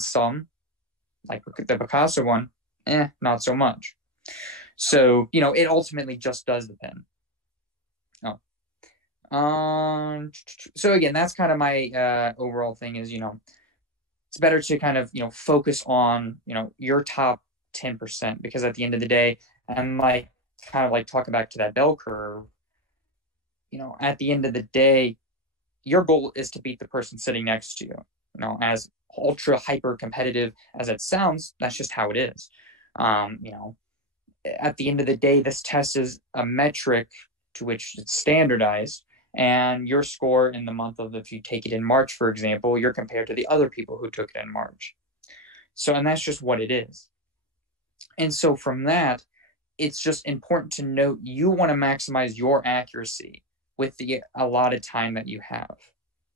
some, like the Picasso one, not so much. So, it ultimately just does depend. So again, that's kind of my overall thing is, it's better to kind of, focus on, your top 10%, because at the end of the day, and like kind of like talking back to that bell curve, at the end of the day, your goal is to beat the person sitting next to you. As ultra hyper competitive as it sounds, that's just how it is. At the end of the day, this test is a metric to which it's standardized, and your score in the month of, if you take it in March, for example, you're compared to the other people who took it in March. So, and that's just what it is. And so from that, it's just important to note you want to maximize your accuracy with the allotted time that you have.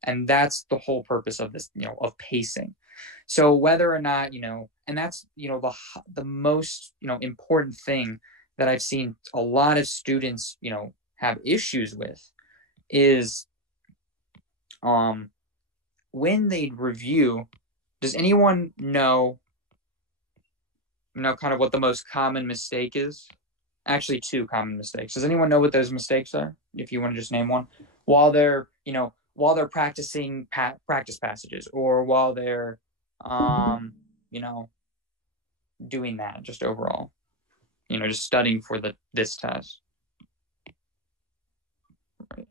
And that's the whole purpose of this, of pacing. So whether or not, and that's, the most, important thing that I've seen a lot of students, have issues with is when they review, does anyone know kind of what the most common mistake is? Actually, two common mistakes. Does anyone know what those mistakes are? If you want to just name one, while they're practicing practice passages, or while they're doing that, just overall, just studying for this test. Right.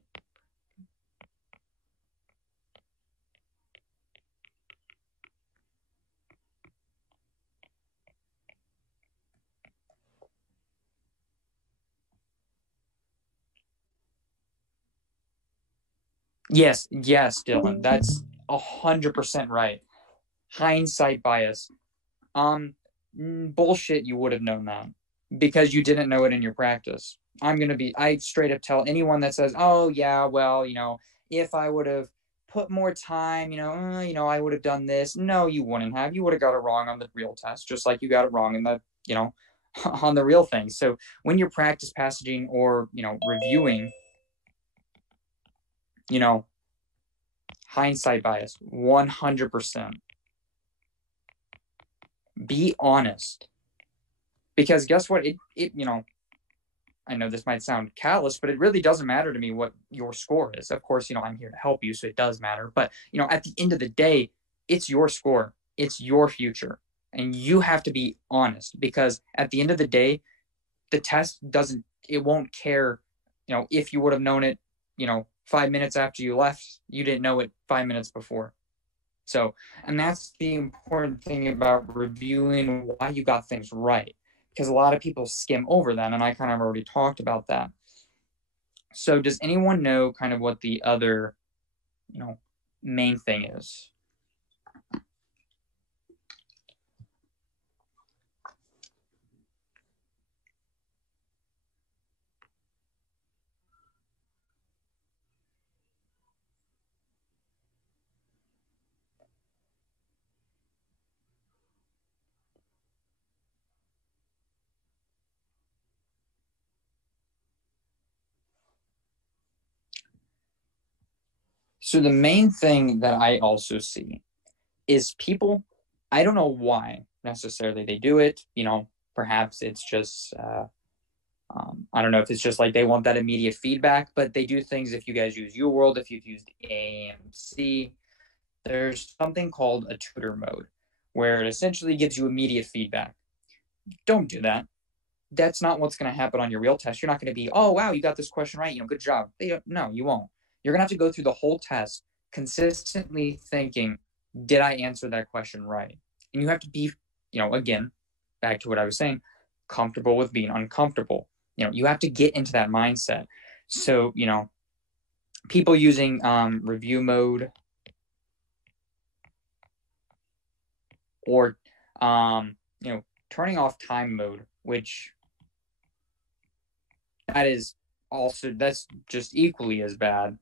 Yes, Dylan. That's 100% right. Hindsight bias. Bullshit, you would have known that because you didn't know it in your practice. I straight up tell anyone that says, oh yeah, well, if I would have put more time, I would have done this. No, you wouldn't have. You would have got it wrong on the real test, just like you got it wrong in the, on the real thing. So when you're practice passaging or, reviewing, hindsight bias, 100%. Be honest. Because guess what? I know this might sound callous, but it really doesn't matter to me what your score is. Of course, I'm here to help you, so it does matter. But, at the end of the day, it's your score. It's your future. And you have to be honest, because at the end of the day, the test won't care, if you would have known it, 5 minutes after you left, you didn't know it 5 minutes before. So, and that's the important thing about reviewing why you got things right, because a lot of people skim over that, and I kind of already talked about that. So does anyone know kind of what the other, main thing is? So the main thing that I also see is people, I don't know why necessarily they do it. Perhaps it's just, I don't know if it's just like they want that immediate feedback, but they do things. If you guys use UWorld, if you've used AMC, there's something called a tutor mode where it essentially gives you immediate feedback. Don't do that. That's not what's going to happen on your real test. You're not going to be, oh, wow, you got this question right. Good job. No, you won't. You're going to have to go through the whole test consistently thinking, did I answer that question right? And you have to be, again, back to what I was saying, comfortable with being uncomfortable. You have to get into that mindset. So, people using review mode or, turning off time mode, which that's just equally as bad.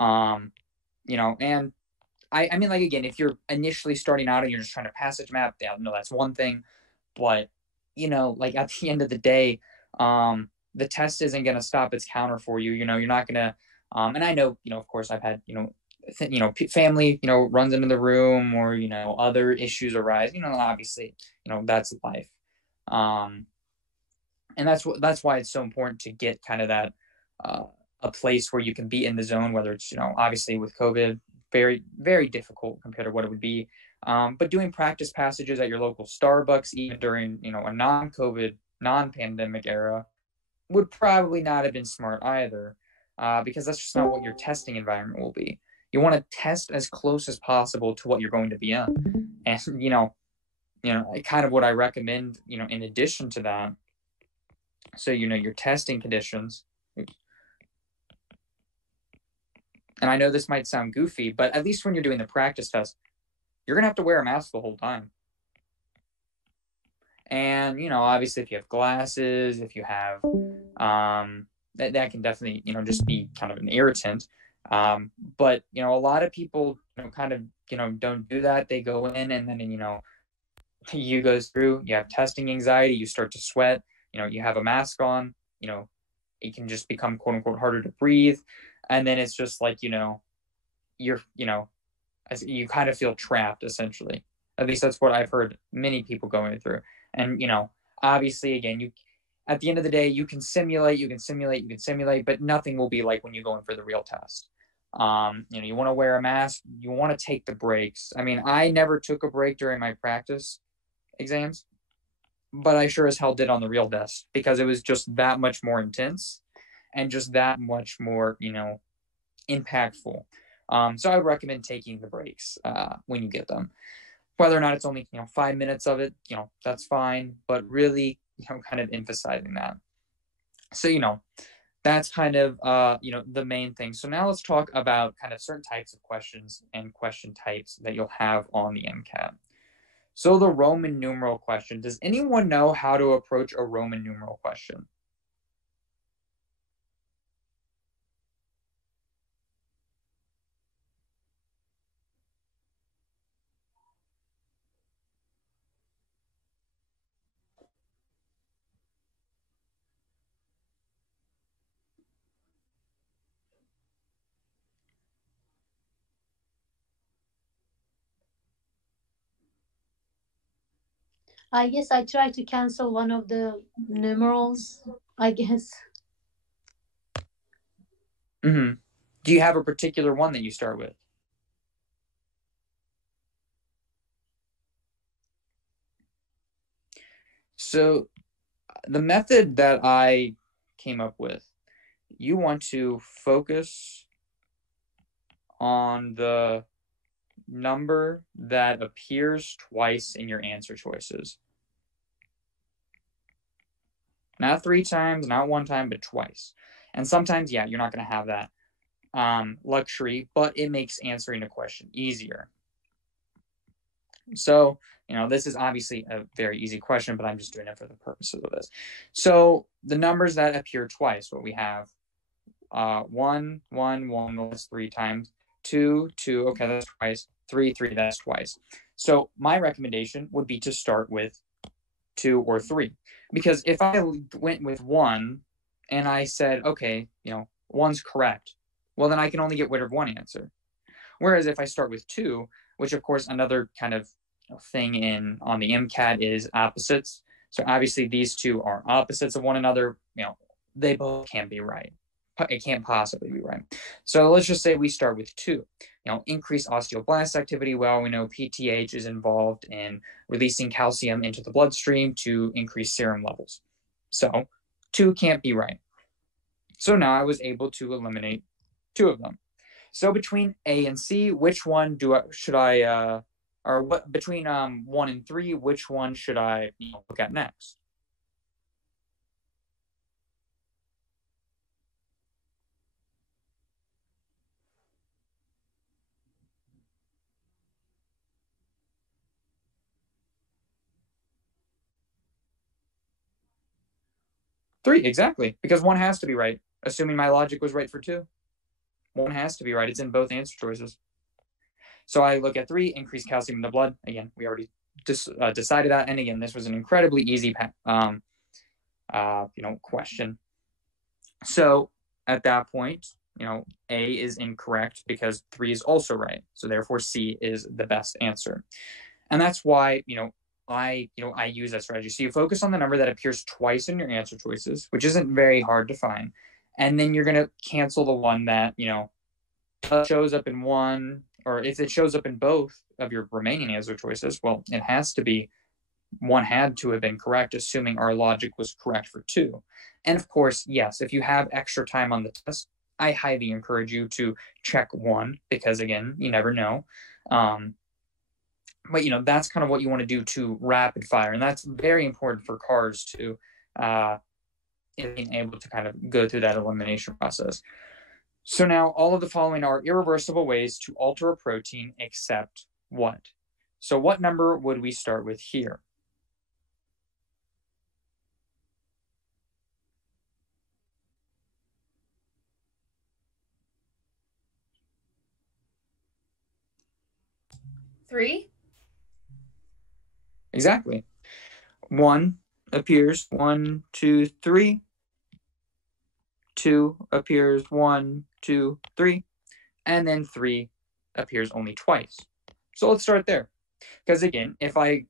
And I mean, like, again, if you're initially starting out and you're just trying to passage map, that's one thing. But, like at the end of the day, the test isn't going to stop its counter for you. You're not going to, and I know, of course I've had, family, runs into the room, or, other issues arise, obviously, that's life. And that's why it's so important to get kind of that, a place where you can be in the zone, whether it's, obviously with COVID, very, very difficult compared to what it would be. But doing practice passages at your local Starbucks, even during, a non-COVID, non-pandemic era, would probably not have been smart either, because that's just not what your testing environment will be. You want to test as close as possible to what you're going to be in. And, kind of what I recommend, in addition to that. So, your testing conditions. And I know this might sound goofy, but at least when you're doing the practice test, you're going to have to wear a mask the whole time. And, obviously if you have glasses, if you have, that can definitely, just be kind of an irritant. But, a lot of people, kind of, don't do that. They go in and then, you go through, you have testing anxiety, you start to sweat, you have a mask on, it can just become quote unquote harder to breathe. And then it's just like, you're, you kind of feel trapped essentially. At least that's what I've heard many people going through. And, obviously again, at the end of the day, you can simulate, but nothing will be like when you go in for the real test. You want to wear a mask, you want to take the breaks. I mean, I never took a break during my practice exams, but I sure as hell did on the real test, because it was just that much more intense and just that much more, impactful. So I would recommend taking the breaks when you get them. Whether or not it's only, 5 minutes of it, that's fine, but really, kind of emphasizing that. So, that's kind of, the main thing. So now let's talk about kind of certain types of questions and question types that you'll have on the MCAT. So the Roman numeral question. Does anyone know how to approach a Roman numeral question? I guess I try to cancel one of the numerals, I guess. Mm-hmm. Do you have a particular one that you start with? So the method that I came up with, you want to focus on the number that appears twice in your answer choices. Not 3 times, not 1 time, but twice. And sometimes, yeah, you're not going to have that luxury, but it makes answering a question easier. So, this is obviously a very easy question, but I'm just doing it for the purposes of this. So the numbers that appear twice, what we have, 1, 1, 1, that's 3 times. 2, 2, okay, that's twice. 3, 3, that's twice. So my recommendation would be to start with 2 or 3. Because if I went with 1 and I said, okay, 1's correct, well, then I can only get rid of 1 answer. Whereas if I start with 2, which of course another kind of thing on the MCAT is opposites. So obviously these two are opposites of one another. They both can't be right. It can't possibly be right. So let's just say we start with 2. Increased osteoblast activity. Well, we know PTH is involved in releasing calcium into the bloodstream to increase serum levels. So 2 can't be right. So now I was able to eliminate 2 of them. So between A and C, which one should I or what between 1 and 3, which one should I look at next? Three, exactly, because 1 has to be right. Assuming my logic was right for 2, 1 has to be right. It's in both answer choices. So I look at 3, increased calcium in the blood. Again, we already decided that. And again, this was an incredibly easy question. So at that point, A is incorrect because 3 is also right. So therefore C is the best answer. And that's why, I use that strategy. So you focus on the number that appears twice in your answer choices, which isn't very hard to find. And then you're going to cancel the one that, shows up in one, or if it shows up in both of your remaining answer choices, well, it has to be, one had to have been correct, assuming our logic was correct for 2. And of course, yes, if you have extra time on the test, I highly encourage you to check 1, because again, you never know. But that's kind of what you want to do to rapid fire, and that's very important for cars to being able to kind of go through that elimination process. So now all of the following are irreversible ways to alter a protein except what? So what number would we start with here? Three. Exactly. 1 appears 1, 2, 3. 2 appears 1, 2, 3. And then 3 appears only twice. So let's start there. Because again, if I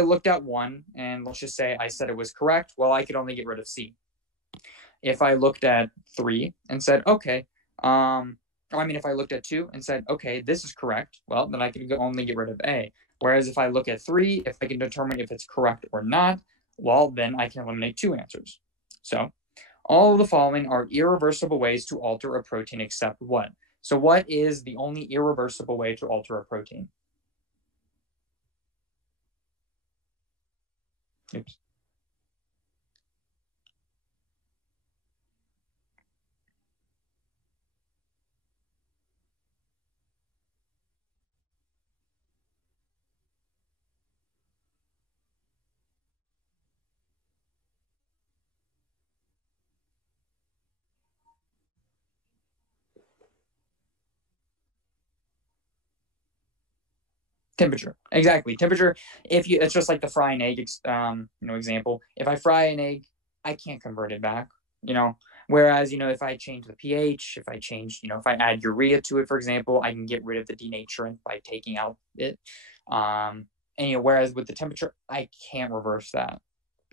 looked at 1 and let's just say I said it was correct, well, I could only get rid of C. If I looked at 3 and said, okay, if I looked at 2 and said, okay, this is correct, well, then I can only get rid of A. Whereas if I look at 3, if I can determine if it's correct or not, well, then I can eliminate 2 answers. So all of the following are irreversible ways to alter a protein except what? So what is the only irreversible way to alter a protein? Oops. Temperature. Exactly. Temperature. It's just like the fry an egg, example. If I fry an egg, I can't convert it back, Whereas, if I change the pH, if I add urea to it, for example, I can get rid of the denaturant by taking out it. Whereas with the temperature, I can't reverse that.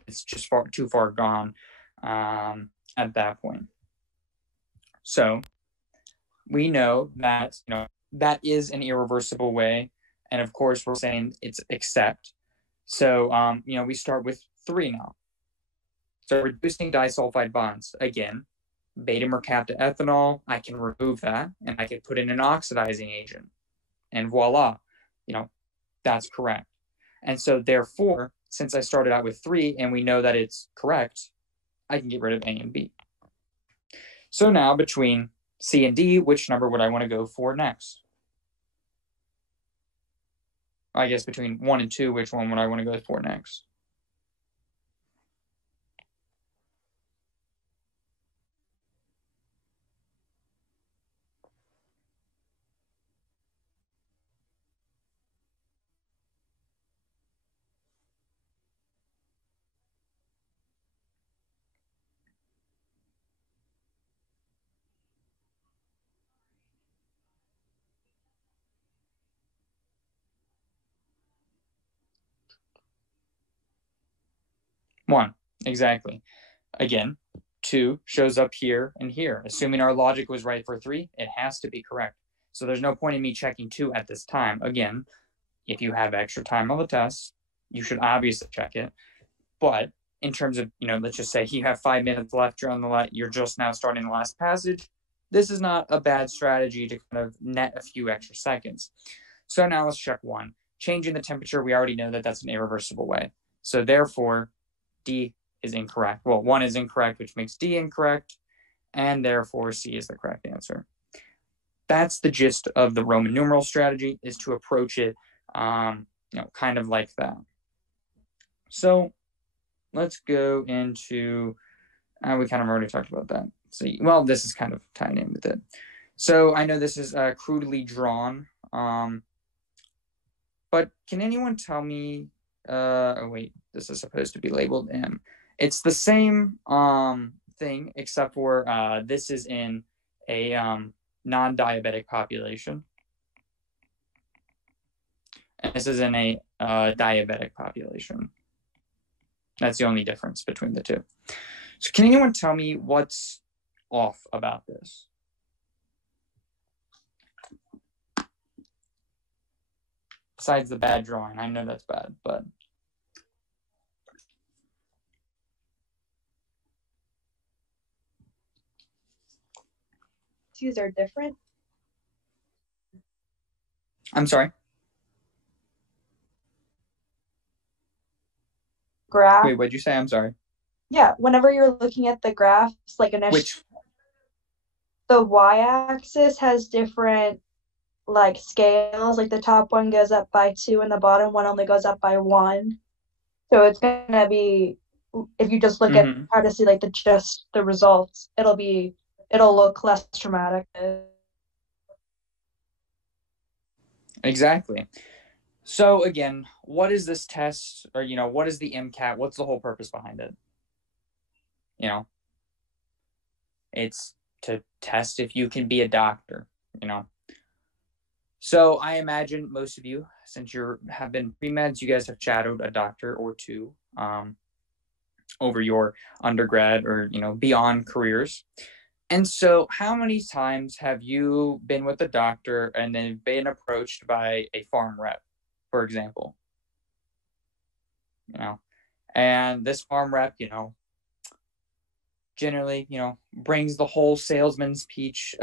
It's just too far gone at that point. So we know that, that is an irreversible way. And of course, we're saying it's except. So, we start with 3 now. So reducing disulfide bonds. Again, beta mercaptan ethanol, I can remove that and I can put in an oxidizing agent. And voila, that's correct. And so therefore, since I started out with 3 and we know that it's correct, I can get rid of A and B. So now between C and D, which number would I want to go for next? I guess between 1 and 2, which one would I want to go for next? One, exactly. Again, 2 shows up here and here. Assuming our logic was right for 3, it has to be correct. So there's no point in me checking 2 at this time. Again, if you have extra time on the test, you should obviously check it. But in terms of, let's just say you have 5 minutes left, you're just now starting the last passage. This is not a bad strategy to kind of net a few extra seconds. So now let's check 1. Changing the temperature, we already know that that's an irreversible way. So therefore, D is incorrect. Well, 1 is incorrect, which makes D incorrect, and therefore C is the correct answer. That's the gist of the Roman numeral strategy, is to approach it, kind of like that. So let's go into, we kind of already talked about that. So, well, this is kind of tying in with it. So I know this is crudely drawn, but can anyone tell me, oh wait, this is supposed to be labeled M. It's the same thing, except for this is in a non-diabetic population, and this is in a diabetic population. That's the only difference between the two. So can anyone tell me what's off about this? Besides the bad drawing, I know that's bad, but these are different. I'm sorry. Graph. Wait, what'd you say? I'm sorry. Yeah, whenever you're looking at the graphs, like the y-axis has different like scales. Like the top one goes up by 2 and the bottom one only goes up by 1. So it's gonna be, if you just look at how to see like the results, it'll look less dramatic. Exactly. So again, what is this test, or what is the MCAT? What's the whole purpose behind it? It's to test if you can be a doctor. So I imagine most of you, since you have been pre-meds, you guys have shadowed a doctor or two over your undergrad or beyond careers. And so how many times have you been with a doctor and then been approached by a farm rep, for example? And this farm rep, generally, brings the whole salesman's pitch.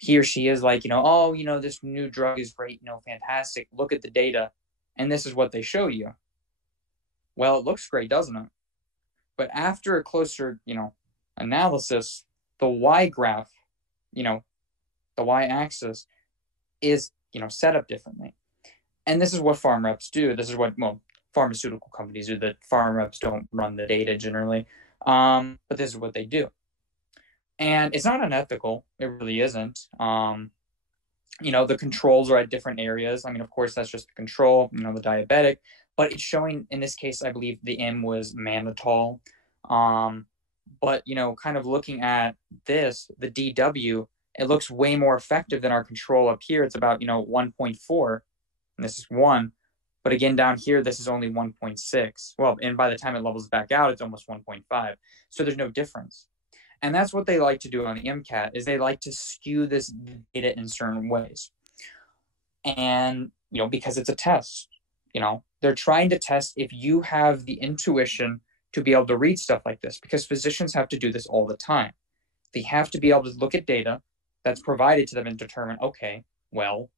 He or she is like, oh, this new drug is great, fantastic. Look at the data. And this is what they show you. Well, it looks great, doesn't it? But after a closer, analysis, the Y graph, the Y axis is, set up differently. And this is what farm reps do. This is what, pharmaceutical companies do. The farm reps don't run the data generally. But this is what they do. And it's not unethical. It really isn't. The controls are at different areas. I mean, of course, that's just the control, the diabetic. But it's showing, in this case, I believe the M was mannitol. But, kind of looking at this, the DW, it looks way more effective than our control up here. It's about, 1.4, and this is 1. But again, down here, this is only 1.6. Well, and by the time it levels back out, it's almost 1.5. So there's no difference. And that's what they like to do on the MCAT, is they like to skew this data in certain ways. And, because it's a test, they're trying to test if you have the intuition to be able to read stuff like this, because physicians have to do this all the time. They have to be able to look at data that's provided to them and determine, okay, well,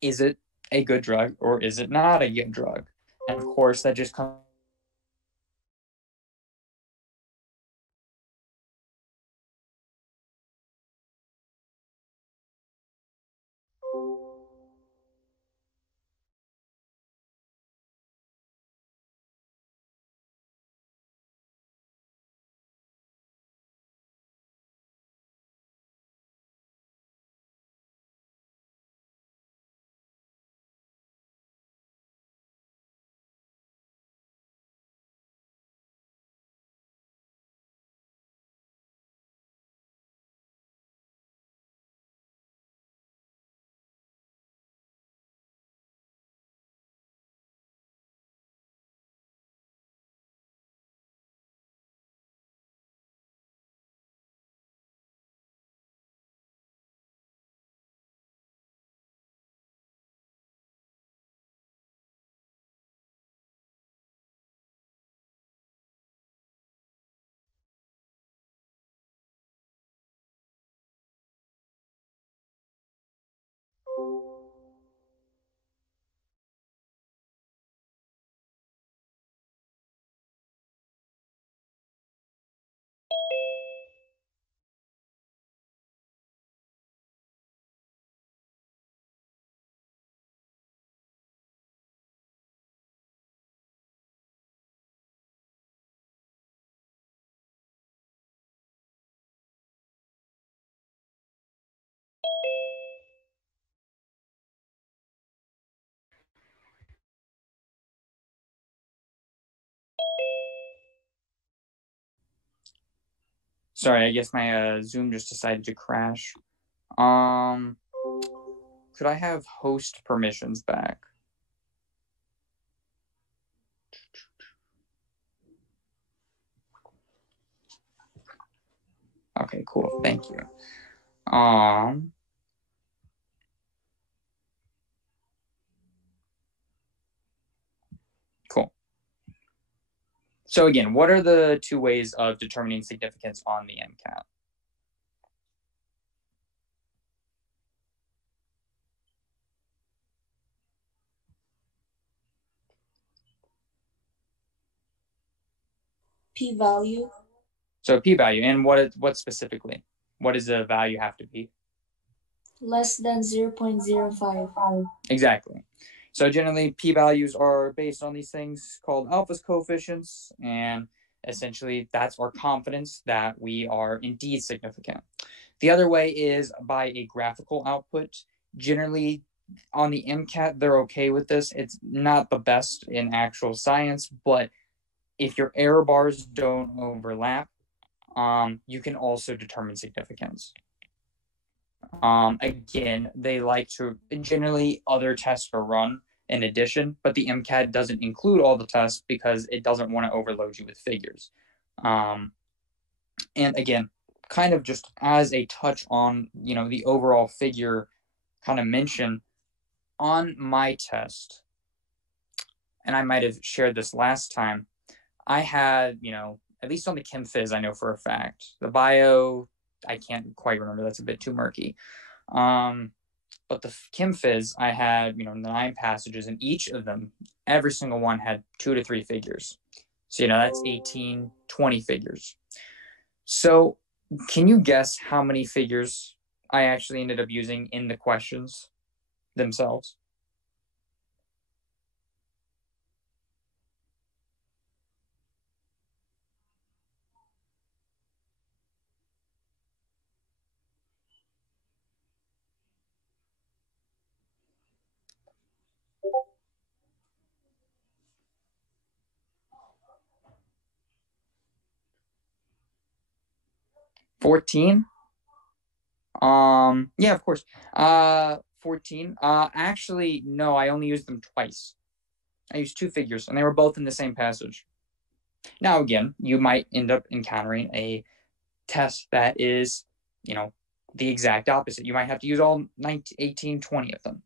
is it a good drug or is it not a good drug? And of course, that just comes Sorry, I guess my Zoom just decided to crash. Could I have host permissions back? Okay, cool. Thank you. Cool. So again, what are the two ways of determining significance on the MCAT? P-value. So p-value, and what specifically? What does the value have to be? Less than 0.05. Exactly. So generally, p-values are based on these things called alpha's coefficients, and essentially that's our confidence that we are indeed significant. The other way is by a graphical output. Generally, on the MCAT, they're okay with this. It's not the best in actual science, but if your error bars don't overlap, you can also determine significance. Again, they like to, generally other tests are run in addition, but the MCAT doesn't include all the tests because it doesn't want to overload you with figures. And again, kind of just as a touch on, the overall figure kind of mention on my test, and I might have shared this last time, I had, at least on the Chem Phys, I know for a fact. The bio, I can't quite remember. That's a bit too murky. But the Chem Phys, I had, 9 passages, and each of them, every single one had 2 to 3 figures. So, that's 18, 20 figures. So can you guess how many figures I actually ended up using in the questions themselves? $14? Yeah, of course. 14. Actually, no, I only used them twice. I used 2 figures, and they were both in the same passage. Now, again, you might end up encountering a test that is, the exact opposite. You might have to use all 19, 18, 20 of them.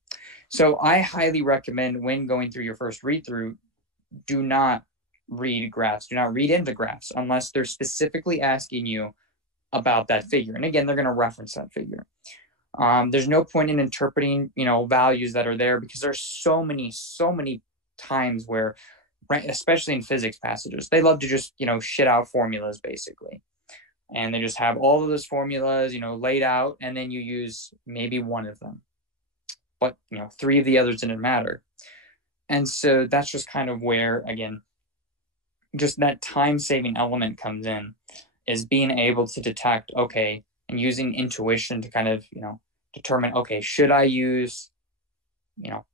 So I highly recommend when going through your first read through, do not read graphs. Do not read into graphs unless they're specifically asking you about that figure. And again, they're going to reference that figure. There's no point in interpreting, values that are there because there's so many times where, right, especially in physics passages, they love to just, shit out formulas basically. And they just have all of those formulas, laid out, and then you use maybe one of them. But, 3 of the others didn't matter. And so that's just kind of where, again, just that time-saving element comes in, is being able to detect, okay, and using intuition to kind of, determine, okay, should I use,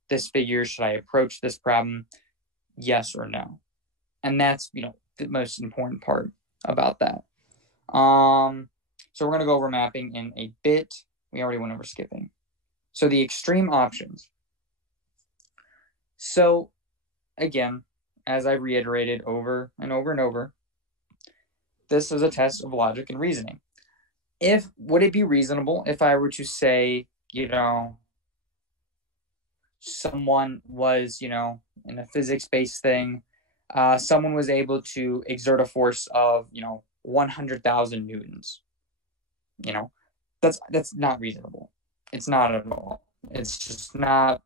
this figure? Should I approach this problem? Yes or no? And that's, the most important part about that. So we're going to go over mapping in a bit. We already went over skipping. So the extreme options. So again, as I reiterated over and over and over, this is a test of logic and reasoning. Would it be reasonable if I were to say, someone was, in a physics-based thing, someone was able to exert a force of, 100,000 newtons. That's not reasonable. It's not at all. It's just not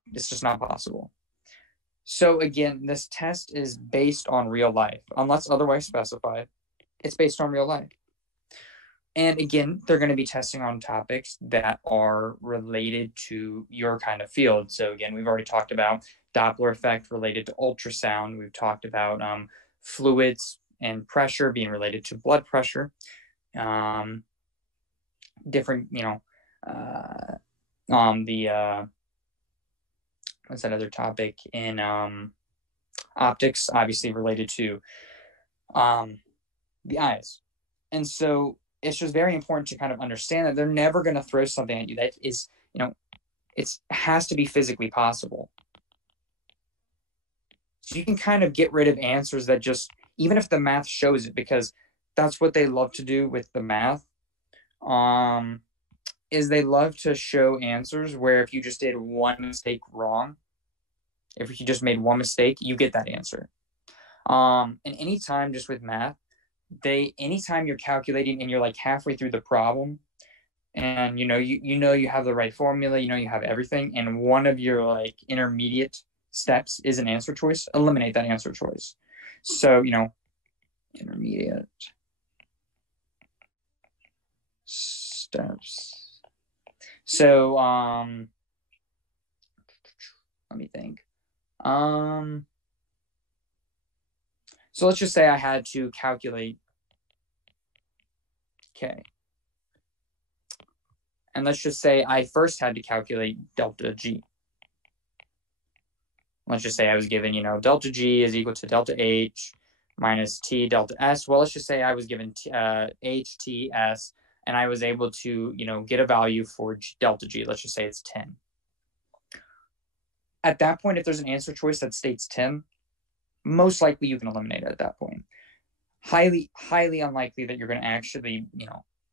possible. So again, this test is based on real life. Unless otherwise specified, it's based on real life. And again, they're going to be testing on topics that are related to your kind of field. So again, we've already talked about Doppler effect related to ultrasound. We've talked about fluids and pressure being related to blood pressure. Different, what's that other topic in optics, obviously related to the eyes. And so it's just very important to kind of understand that they're never going to throw something at you that is, it has to be physically possible. So you can kind of get rid of answers that just, even if the math shows it, because that's what they love to do with the math, is they love to show answers where if you just did one mistake wrong, if you just made one mistake, you get that answer. And anytime just with math, anytime you're calculating and you're like halfway through the problem, and you have the right formula, you have everything, and one of your like intermediate steps is an answer choice, eliminate that answer choice. So, intermediate steps. So, let me think. So let's just say I had to calculate K. And let's just say I first had to calculate delta G. Let's just say I was given, delta G is equal to delta H minus T delta S. Well, let's just say I was given H, T, S, and I was able to, get a value for delta G. Let's just say it's 10. At that point, if there's an answer choice that states 10, most likely you can eliminate it at that point. Highly, highly unlikely that you're going to actually,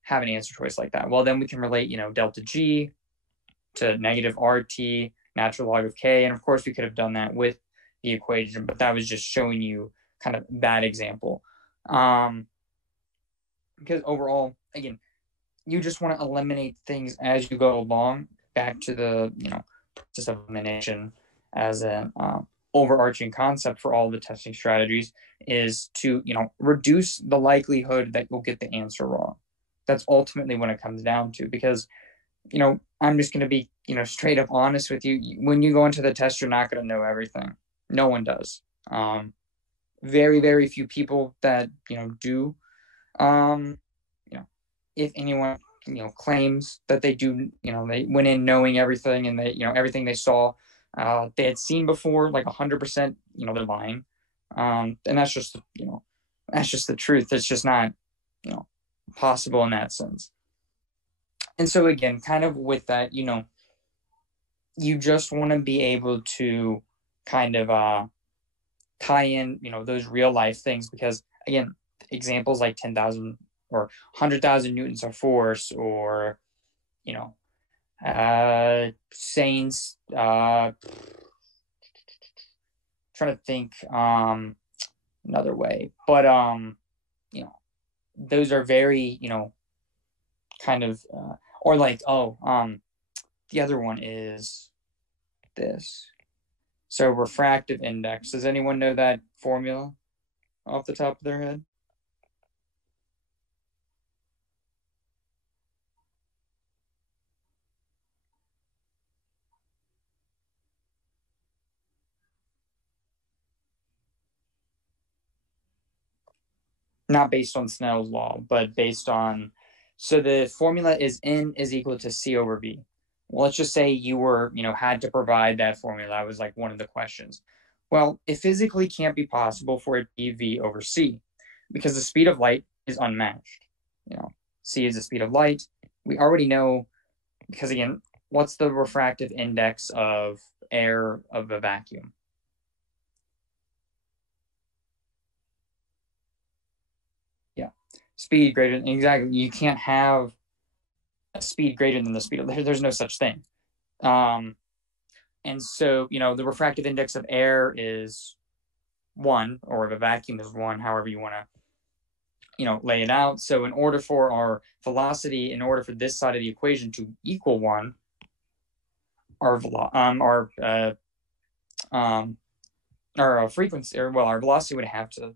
have an answer choice like that. Well, then we can relate, delta G to negative RT, natural log of K. And of course, we could have done that with the equation, but that was just showing you kind of that example. Because overall, again, you just want to eliminate things as you go along, back to the, process of elimination as an overarching concept for all the testing strategies is to, reduce the likelihood that you'll get the answer wrong. That's ultimately what it comes down to, because, I'm just going to be, straight up honest with you. When you go into the test, you're not going to know everything. No one does. Very, very few people that, do, if anyone, claims that they do, they went in knowing everything and they, everything they saw, they had seen before, like 100%, they're lying. And that's just, that's just the truth. It's just not, possible in that sense. And so again, kind of with that, you just want to be able to kind of tie in, those real life things, because again, examples like 10,000 or 100,000 newtons of force, or, saying, trying to think another way, but those are very, kind of, or like, the other one is this. So refractive index. Does anyone know that formula off the top of their head? Not based on Snell's law, but based on, so the formula is N is equal to C over V. Well, let's just say you were, had to provide that formula. That was like one of the questions. Well, it physically can't be possible for it to be V over C, because the speed of light is unmatched. C is the speed of light. We already know, because again, what's the refractive index of air of a vacuum? Speed greater than, exactly. You can't have a speed greater than the speed of, there's no such thing. And so, the refractive index of air is 1, or of a vacuum is 1, however you want to, lay it out. So in order for our velocity, in order for this side of the equation to equal 1, our frequency, or our velocity would have to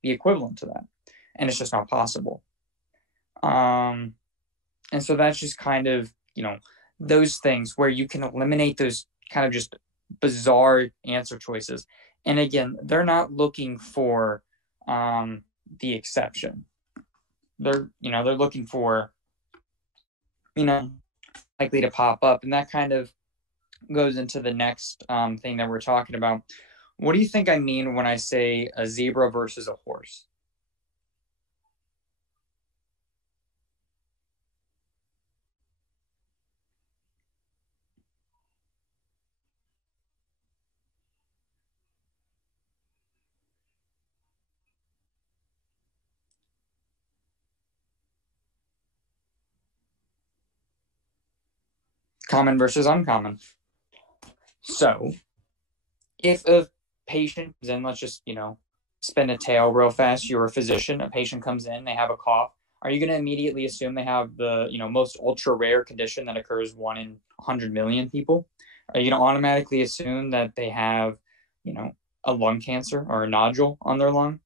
be equivalent to that. And it's just not possible. And so that's just kind of, those things where you can eliminate those kind of just bizarre answer choices. And again, they're not looking for the exception. They're looking for, likely to pop up. And that kind of goes into the next thing that we're talking about. What do you think I mean when I say a zebra versus a horse? common versus uncommon. So if a patient comes in, let's just, spin a tale real fast. You're a physician, a patient comes in, they have a cough. Are you going to immediately assume they have the, most ultra rare condition that occurs 1 in 100 million people? Are you going to automatically assume that they have, a lung cancer or a nodule on their lung?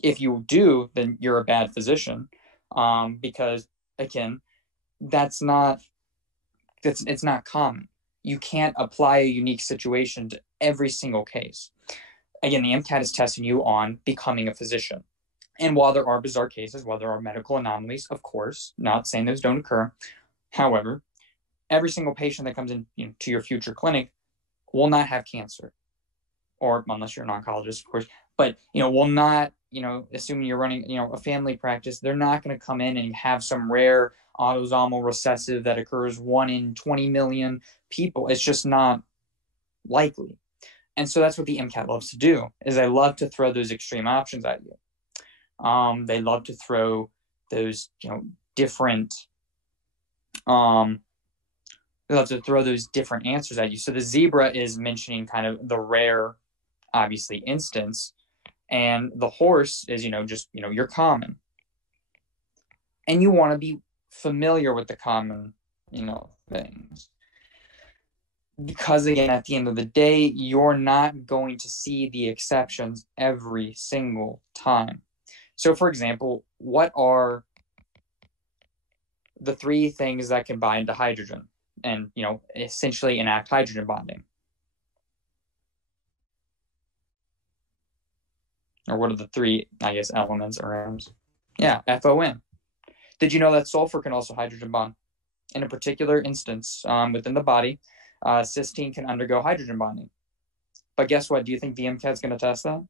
If you do, then you're a bad physician, because again, it's not common. You can't apply a unique situation to every single case. Again, the MCAT is testing you on becoming a physician. And while there are bizarre cases, while there are medical anomalies, of course, not saying those don't occur. However, every single patient that comes in to your future clinic will not have cancer, or unless you're an oncologist, of course, but will not, assuming you're running, a family practice, they're not going to come in and have some rare autosomal recessive that occurs 1 in 20 million people. It's just not likely. And so that's what the MCAT loves to do, is they love to throw those extreme options at you. They love to throw those, different, they love to throw those different answers at you. So the zebra is mentioning kind of the rare, obviously, instance, and the horse is, just, your common. And you want to be familiar with the common, things. Because again, at the end of the day, you're not going to see the exceptions every single time. So for example, what are the 3 things that can bind to hydrogen and, essentially enact hydrogen bonding? Or what are the 3, elements or atoms? Yeah, FON. Did you know that sulfur can also hydrogen bond? In a particular instance, within the body, cysteine can undergo hydrogen bonding. But guess what? Do you think the MCAT's going to test that?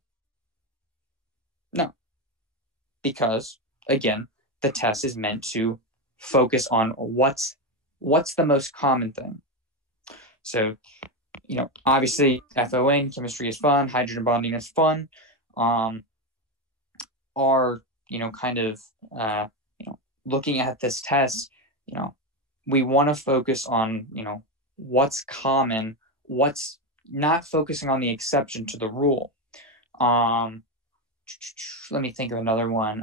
No. Because, again, the test is meant to focus on what's the most common thing. So, obviously, FON, chemistry is fun, hydrogen bonding is fun. Are, kind of, looking at this test, we want to focus on, what's common, what's not focusing on the exception to the rule. Let me think of another one.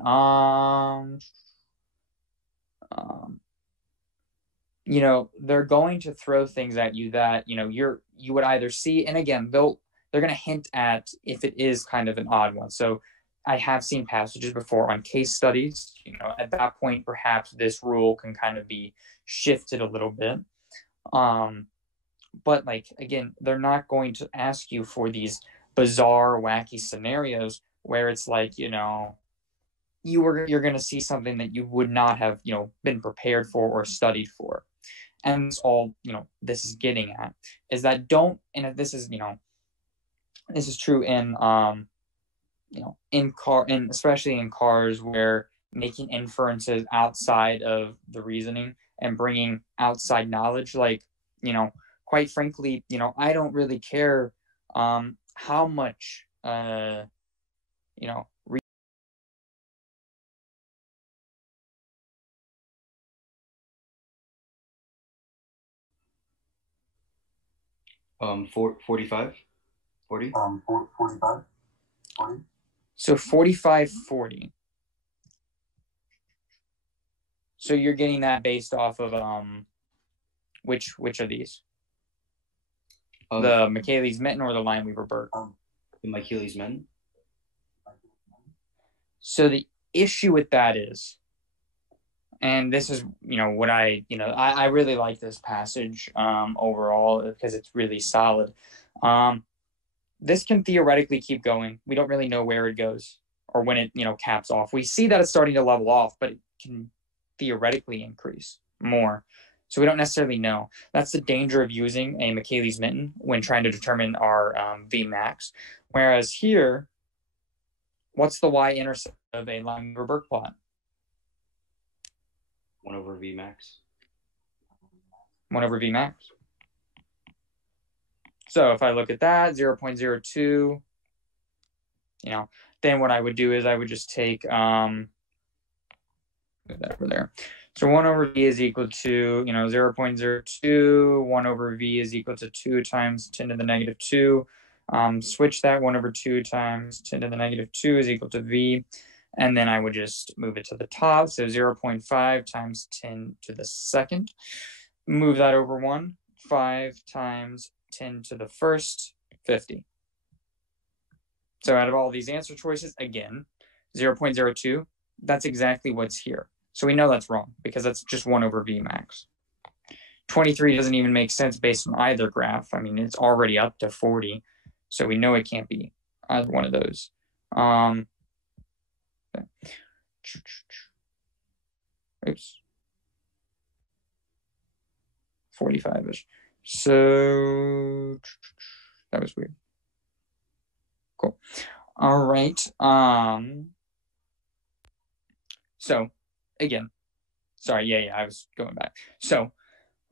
They're going to throw things at you that, you would either see, and again, they're going to hint at if it is kind of an odd one. So I have seen passages before on case studies, at that point, perhaps this rule can kind of be shifted a little bit. But again, they're not going to ask you for these bizarre, wacky scenarios where it's you're going to see something that you would not have, been prepared for or studied for. And that's all, this is getting at, is that and this is, this is true in, in especially in cars, where making inferences outside of the reasoning and bringing outside knowledge, quite frankly, I don't really care how much, 45? 40? 45? 40? So 45, 40. So you're getting that based off of which of these? The Michaelis-Menten or the Lineweaver Burke? The Michaelis-Menten. So the issue with that is, and this is, what I really like this passage overall, because it's really solid. This can theoretically keep going. We don't really know where it goes or when it, caps off. We see that it's starting to level off, but it can theoretically increase more. So we don't necessarily know. That's the danger of using a Michaelis-Menten when trying to determine our V max. Whereas here, what's the y-intercept of a Lineweaver Burke plot? 1 over V max. 1 over V max. So if I look at that, 0.02, then what I would do is I would just take, put that over there. So 1 over v is equal to, 0.02. 1 over v is equal to 2 times 10 to the negative 2. Switch that 1 over 2 times 10 to the negative 2 is equal to v. And then I would just move it to the top. So 0.5 times 10 to the second. Move that over 1. 5 times 10 to the first, 50. So out of all these answer choices, again, 0.02, that's exactly what's here. So we know that's wrong because that's just 1 over v max. 23 doesn't even make sense based on either graph. I mean, it's already up to 40. So we know it can't be either one of those. Oops. 45-ish. So that was weird. Cool. All right. So again, sorry, yeah, I was going back. So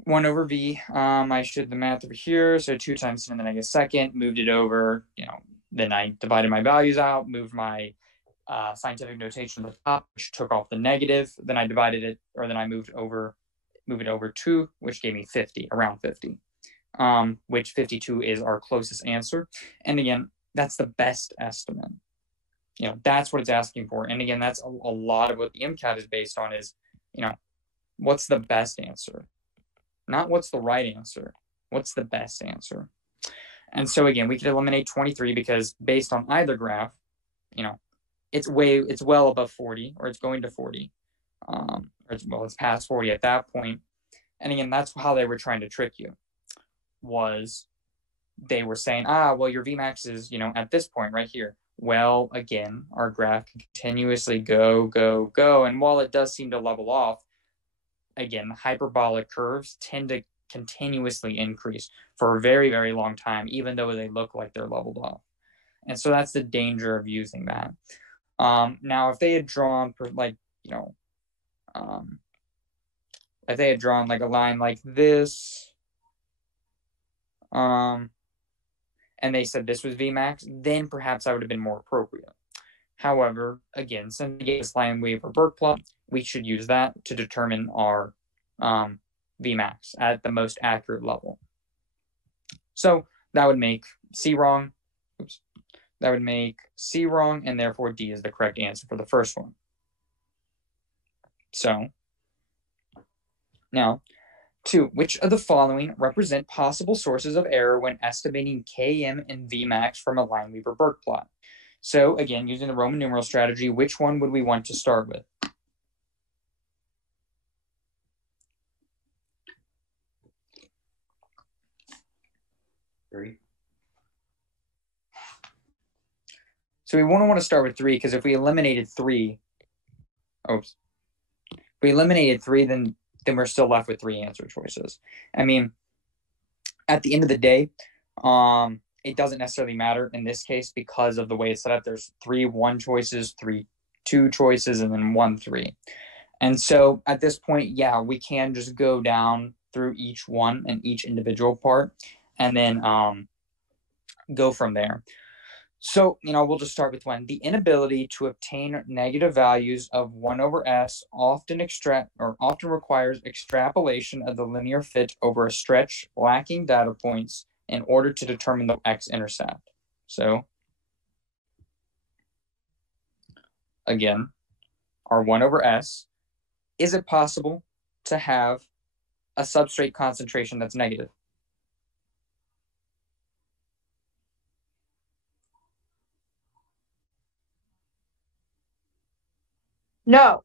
1 over v, I should the math over here. So 2 times 10 to the negative second, moved it over, then I divided my values out, moved my scientific notation to the top, which took off the negative. Then I divided it, or then I moved it over 2, which gave me 50, around 50, which 52 is our closest answer. And again, that's the best estimate. That's what it's asking for. And again, that's a lot of what the MCAT is based on is, what's the best answer? Not what's the right answer. What's the best answer? And so again, we could eliminate 23 because based on either graph, it's well above 40, or it's going to 40. It's past 40 at that point. And again, that's how they were trying to trick you. Was they were saying, well, your Vmax is, at this point right here. Well, again, our graph can continuously go. And while it does seem to level off, again, the hyperbolic curves tend to continuously increase for a very, very long time, even though they look like they're leveled off. And so that's the danger of using that. Now, if they had drawn if they had drawn like a line like this, and they said this was Vmax, then perhaps I would have been more appropriate. However, again, since we get this Lineweaver Burke plot, we should use that to determine our Vmax at the most accurate level. So that would make C wrong. Oops. That would make C wrong, and therefore D is the correct answer for the first one. So now, 2, which of the following represent possible sources of error when estimating Km and Vmax from a Lineweaver Burke plot? So again, using the Roman numeral strategy, which one would we want to start with? Three. So we want to start with 3 because if we eliminated 3, then we're still left with 3 answer choices. I mean, at the end of the day, it doesn't necessarily matter in this case because of the way it's set up. There's 3 1 choices, 3 2 choices, and then 1 3. And so at this point, yeah, we can just go down through each one and each individual part and then go from there. So, we'll just start with 1. The inability to obtain negative values of 1 over s often requires extrapolation of the linear fit over a stretch lacking data points in order to determine the x-intercept. So, again, our 1 over s, is it possible to have a substrate concentration that's negative? No.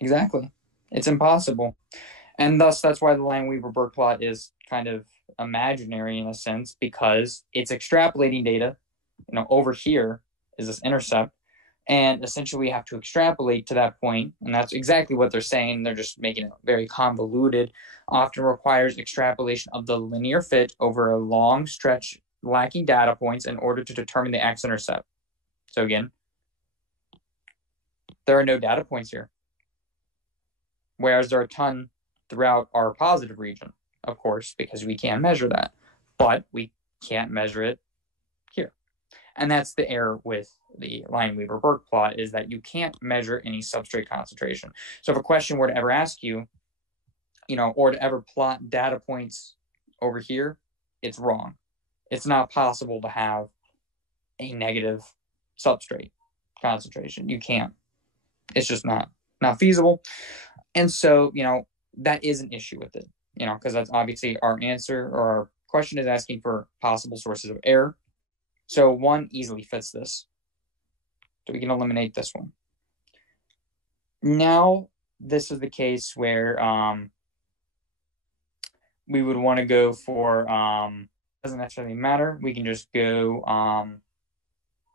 Exactly. It's impossible. And thus, that's why the Lineweaver Burke plot is kind of imaginary in a sense, because it's extrapolating data. Over here is this intercept. And essentially, we have to extrapolate to that point. And that's exactly what they're saying. They're just making it very convoluted. Often requires extrapolation of the linear fit over a long stretch lacking data points in order to determine the x-intercept. So again, there are no data points here. Whereas there are a ton throughout our positive region, of course, because we can measure that. But we can't measure it here. And that's the error with the Lineweaver-Burke plot, is that you can't measure any substrate concentration. So if a question were to ever ask you, or to ever plot data points over here, it's wrong. It's not possible to have a negative substrate concentration. You can't. It's just not feasible. And so, that is an issue with it, because that's obviously our answer, or our question is asking for possible sources of error. So 1 easily fits this. So we can eliminate this one. Now, this is the case where we would want to go for, doesn't necessarily matter. We can just go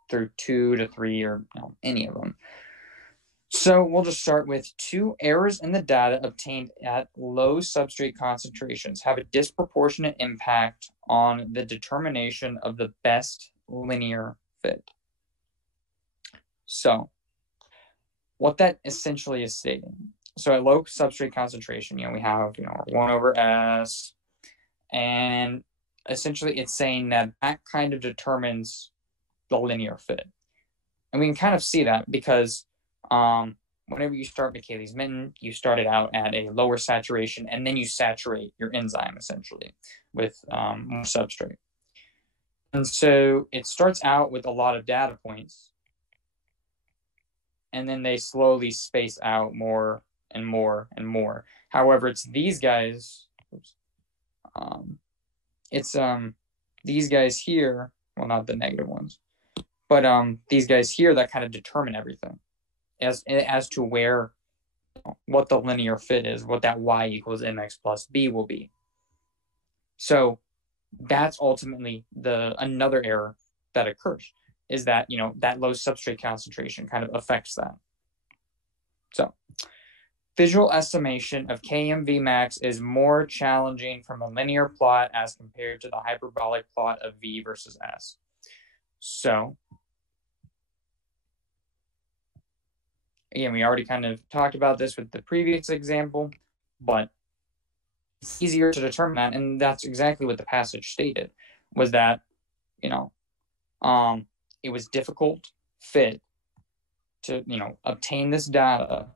through 2 to 3 or any of them. So we'll just start with 2 errors in the data obtained at low substrate concentrations have a disproportionate impact on the determination of the best linear fit. So what that essentially is stating. So at low substrate concentration, we have 1 over S, and essentially it's saying that kind of determines the linear fit. And we can kind of see that because whenever you start Michaelis Menten, you start it out at a lower saturation, and then you saturate your enzyme essentially with more substrate. And so it starts out with a lot of data points, and then they slowly space out more and more and more. However, it's these guys, these guys here, well, not the negative ones, but these guys here that kind of determine everything as to where, what the linear fit is, what that y equals mx plus b will be. So that's ultimately another error that occurs, is that that low substrate concentration kind of affects that. So visual estimation of Kmv max is more challenging from a linear plot as compared to the hyperbolic plot of v versus s. So again, we already kind of talked about this with the previous example, but it's easier to determine that, and that's exactly what the passage stated, was that it was difficult fit to obtain this data.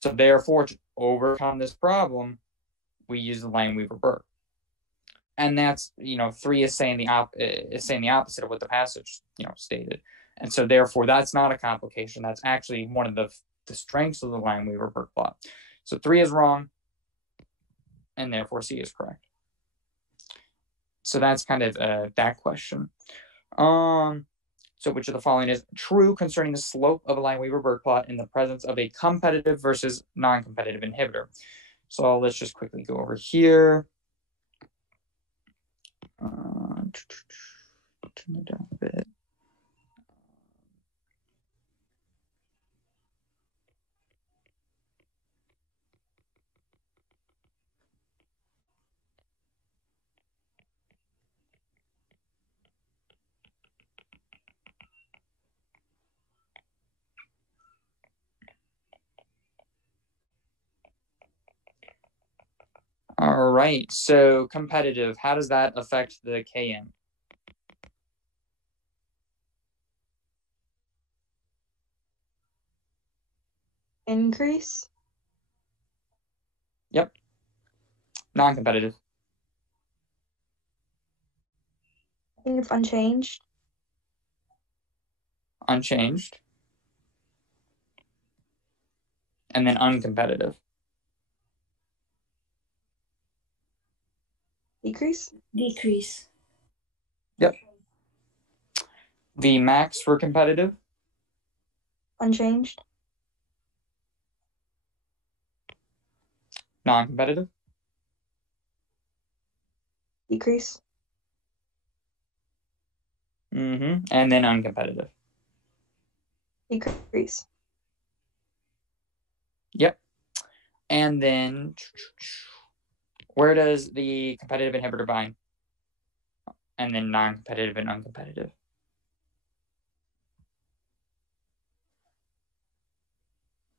So therefore, to overcome this problem, we use the Lineweaver-Burke. And that's 3 is saying the opposite of what the passage stated. And so therefore, that's not a complication. That's actually one of the strengths of the Lineweaver-Burke plot. So 3 is wrong, and therefore C is correct. So that's kind of that question. So which of the following is true concerning the slope of a Lineweaver-Burke plot in the presence of a competitive versus non-competitive inhibitor? So let's just quickly go over here. Turn it down a bit. All right, so competitive, how does that affect the Km? Increase? Yep. Non-competitive. I think it's unchanged. Unchanged. And then uncompetitive. Decrease? Decrease. Yep. V max for competitive. Unchanged. Non-competitive. Decrease. And then uncompetitive. Decrease. Yep. And then where does the competitive inhibitor bind? And then non-competitive and uncompetitive.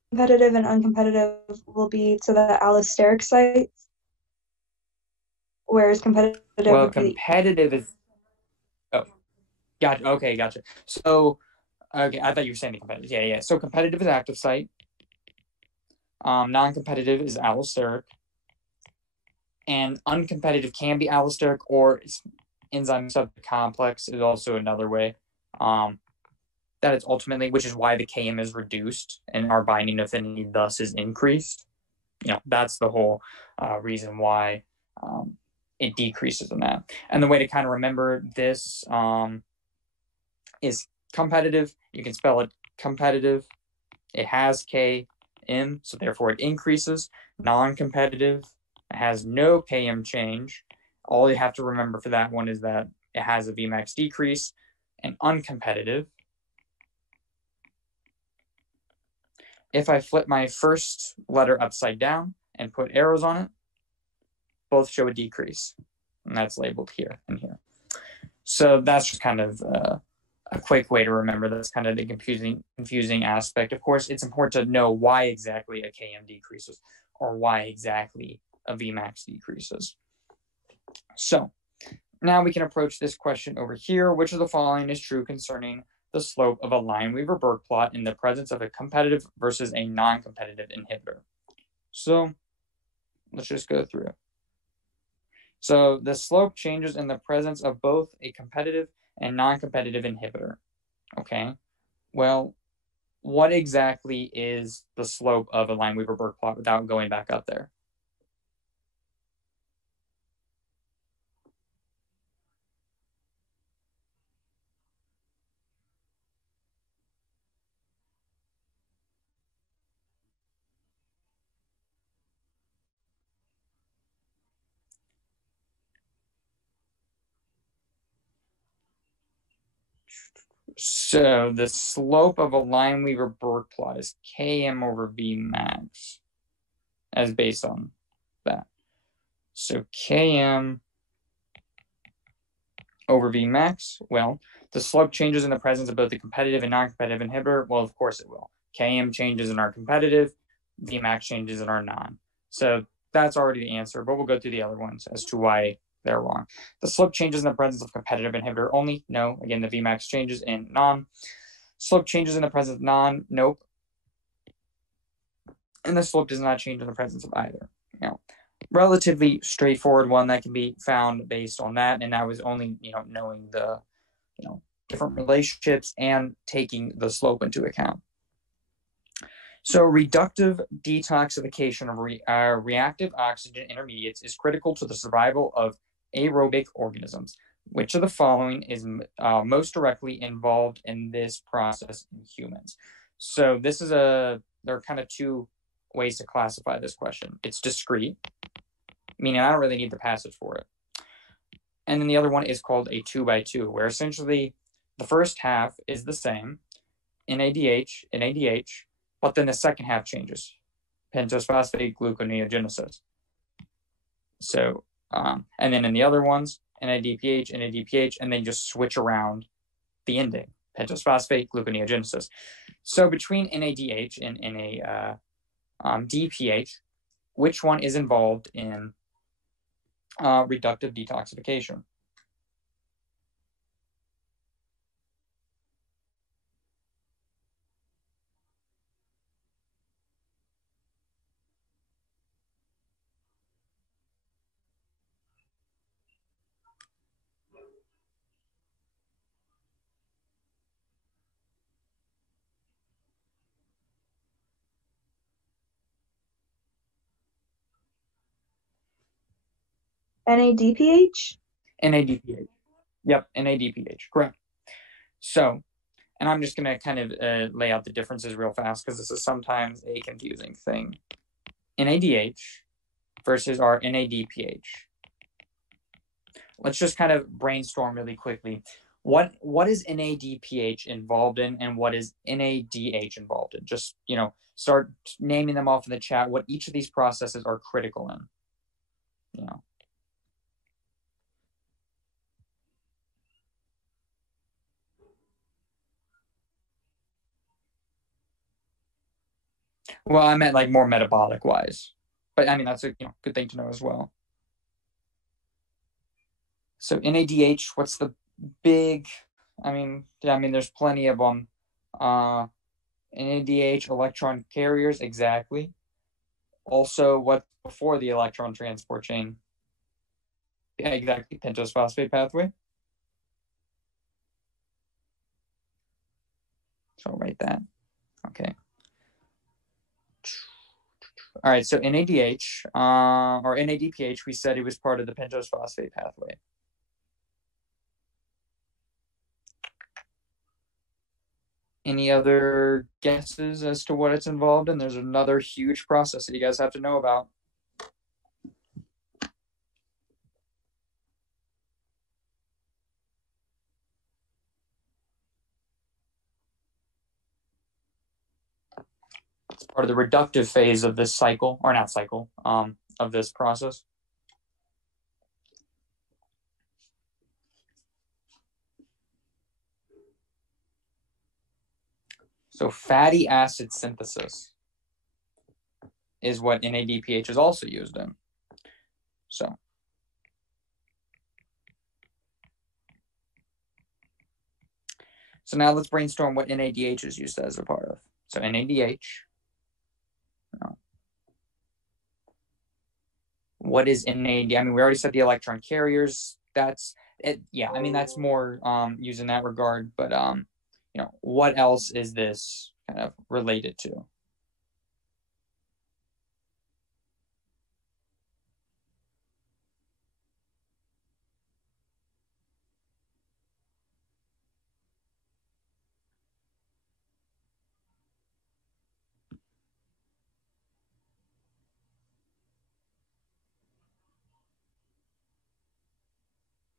Competitive and uncompetitive will be to the allosteric sites, whereas competitive Well, would be... competitive is... Oh. Gotcha. Okay, gotcha. So, okay, I thought you were saying the competitive. Yeah. So competitive is active site. Non-competitive is allosteric. And uncompetitive can be allosteric, or enzyme substrate complex is also another way. That is ultimately, which is why the Km is reduced and our binding affinity thus is increased. That's the whole reason why it decreases in that. And the way to kind of remember this is competitive. You can spell it competitive. It has Km, so therefore it increases. Non-competitive, it has no Km change. All you have to remember for that one is that it has a Vmax decrease. And uncompetitive, if I flip my first letter upside down and put arrows on it, both show a decrease. And that's labeled here and here. So that's just kind of a quick way to remember. That's kind of the confusing aspect. Of course, it's important to know why exactly a Km decreases or why exactly a Vmax decreases. So now we can approach this question over here. Which of the following is true concerning the slope of a Lineweaver-Burke plot in the presence of a competitive versus a non-competitive inhibitor? So let's just go through it. So the slope changes in the presence of both a competitive and non-competitive inhibitor. Okay, well, what exactly is the slope of a Lineweaver-Burke plot without going back up there? So the slope of a Lineweaver-Burke plot is Km over V max as based on that. So Km over V max, well, the slope changes in the presence of both the competitive and non-competitive inhibitor. Well, of course it will. Km changes in our competitive, V max changes in our non. So that's already the answer, but we'll go through the other ones as to why they're wrong. The slope changes in the presence of competitive inhibitor only. No. Again, the V max changes in non. Slope changes in the presence of non. Nope. And the slope does not change in the presence of either. Relatively straightforward one that can be found based on that, and that was only knowing the different relationships and taking the slope into account. So reductive detoxification of reactive oxygen intermediates is critical to the survival of aerobic organisms. Which of the following is most directly involved in this process in humans? So this is there are kind of two ways to classify this question. It's discrete, meaning I don't really need the passage for it. And then the other one is called a 2x2, where essentially the first half is the same, NADH, NADH, but then the second half changes, pentose phosphate gluconeogenesis. So, and then in the other ones, NADPH, NADPH, and they just switch around the ending, pentose phosphate gluconeogenesis. So between NADH and NADPH, which one is involved in reductive detoxification? NADPH? NADPH. Yep, NADPH, correct. So, and I'm just going to kind of lay out the differences real fast because this is sometimes a confusing thing. NADH versus our NADPH. Let's just kind of brainstorm really quickly. What is NADPH involved in and what is NADH involved in? Just, start naming them off in the chat, what each of these processes are critical in. Well, I meant like more metabolic wise, but I mean, that's a good thing to know as well. So NADH, what's the big I mean, yeah, I mean, there's plenty of them. NADH electron carriers, exactly. Also, what's before the electron transport chain? Yeah, exactly. Pentose phosphate pathway. So I'll write that. Okay. All right. So NADH or NADPH, we said it was part of the pentose phosphate pathway. Any other guesses as to what it's involved in? There's another huge process that you guys have to know about. It's part of the reductive phase of this cycle, or not cycle, of this process. So fatty acid synthesis is what NADPH is also used in. So now let's brainstorm what NADH is used as a part of. So NADH, what is NAD? I mean, we already said the electron carriers. That's it. Yeah, I mean, that's more used in that regard. But you know, what else is this kind of related to?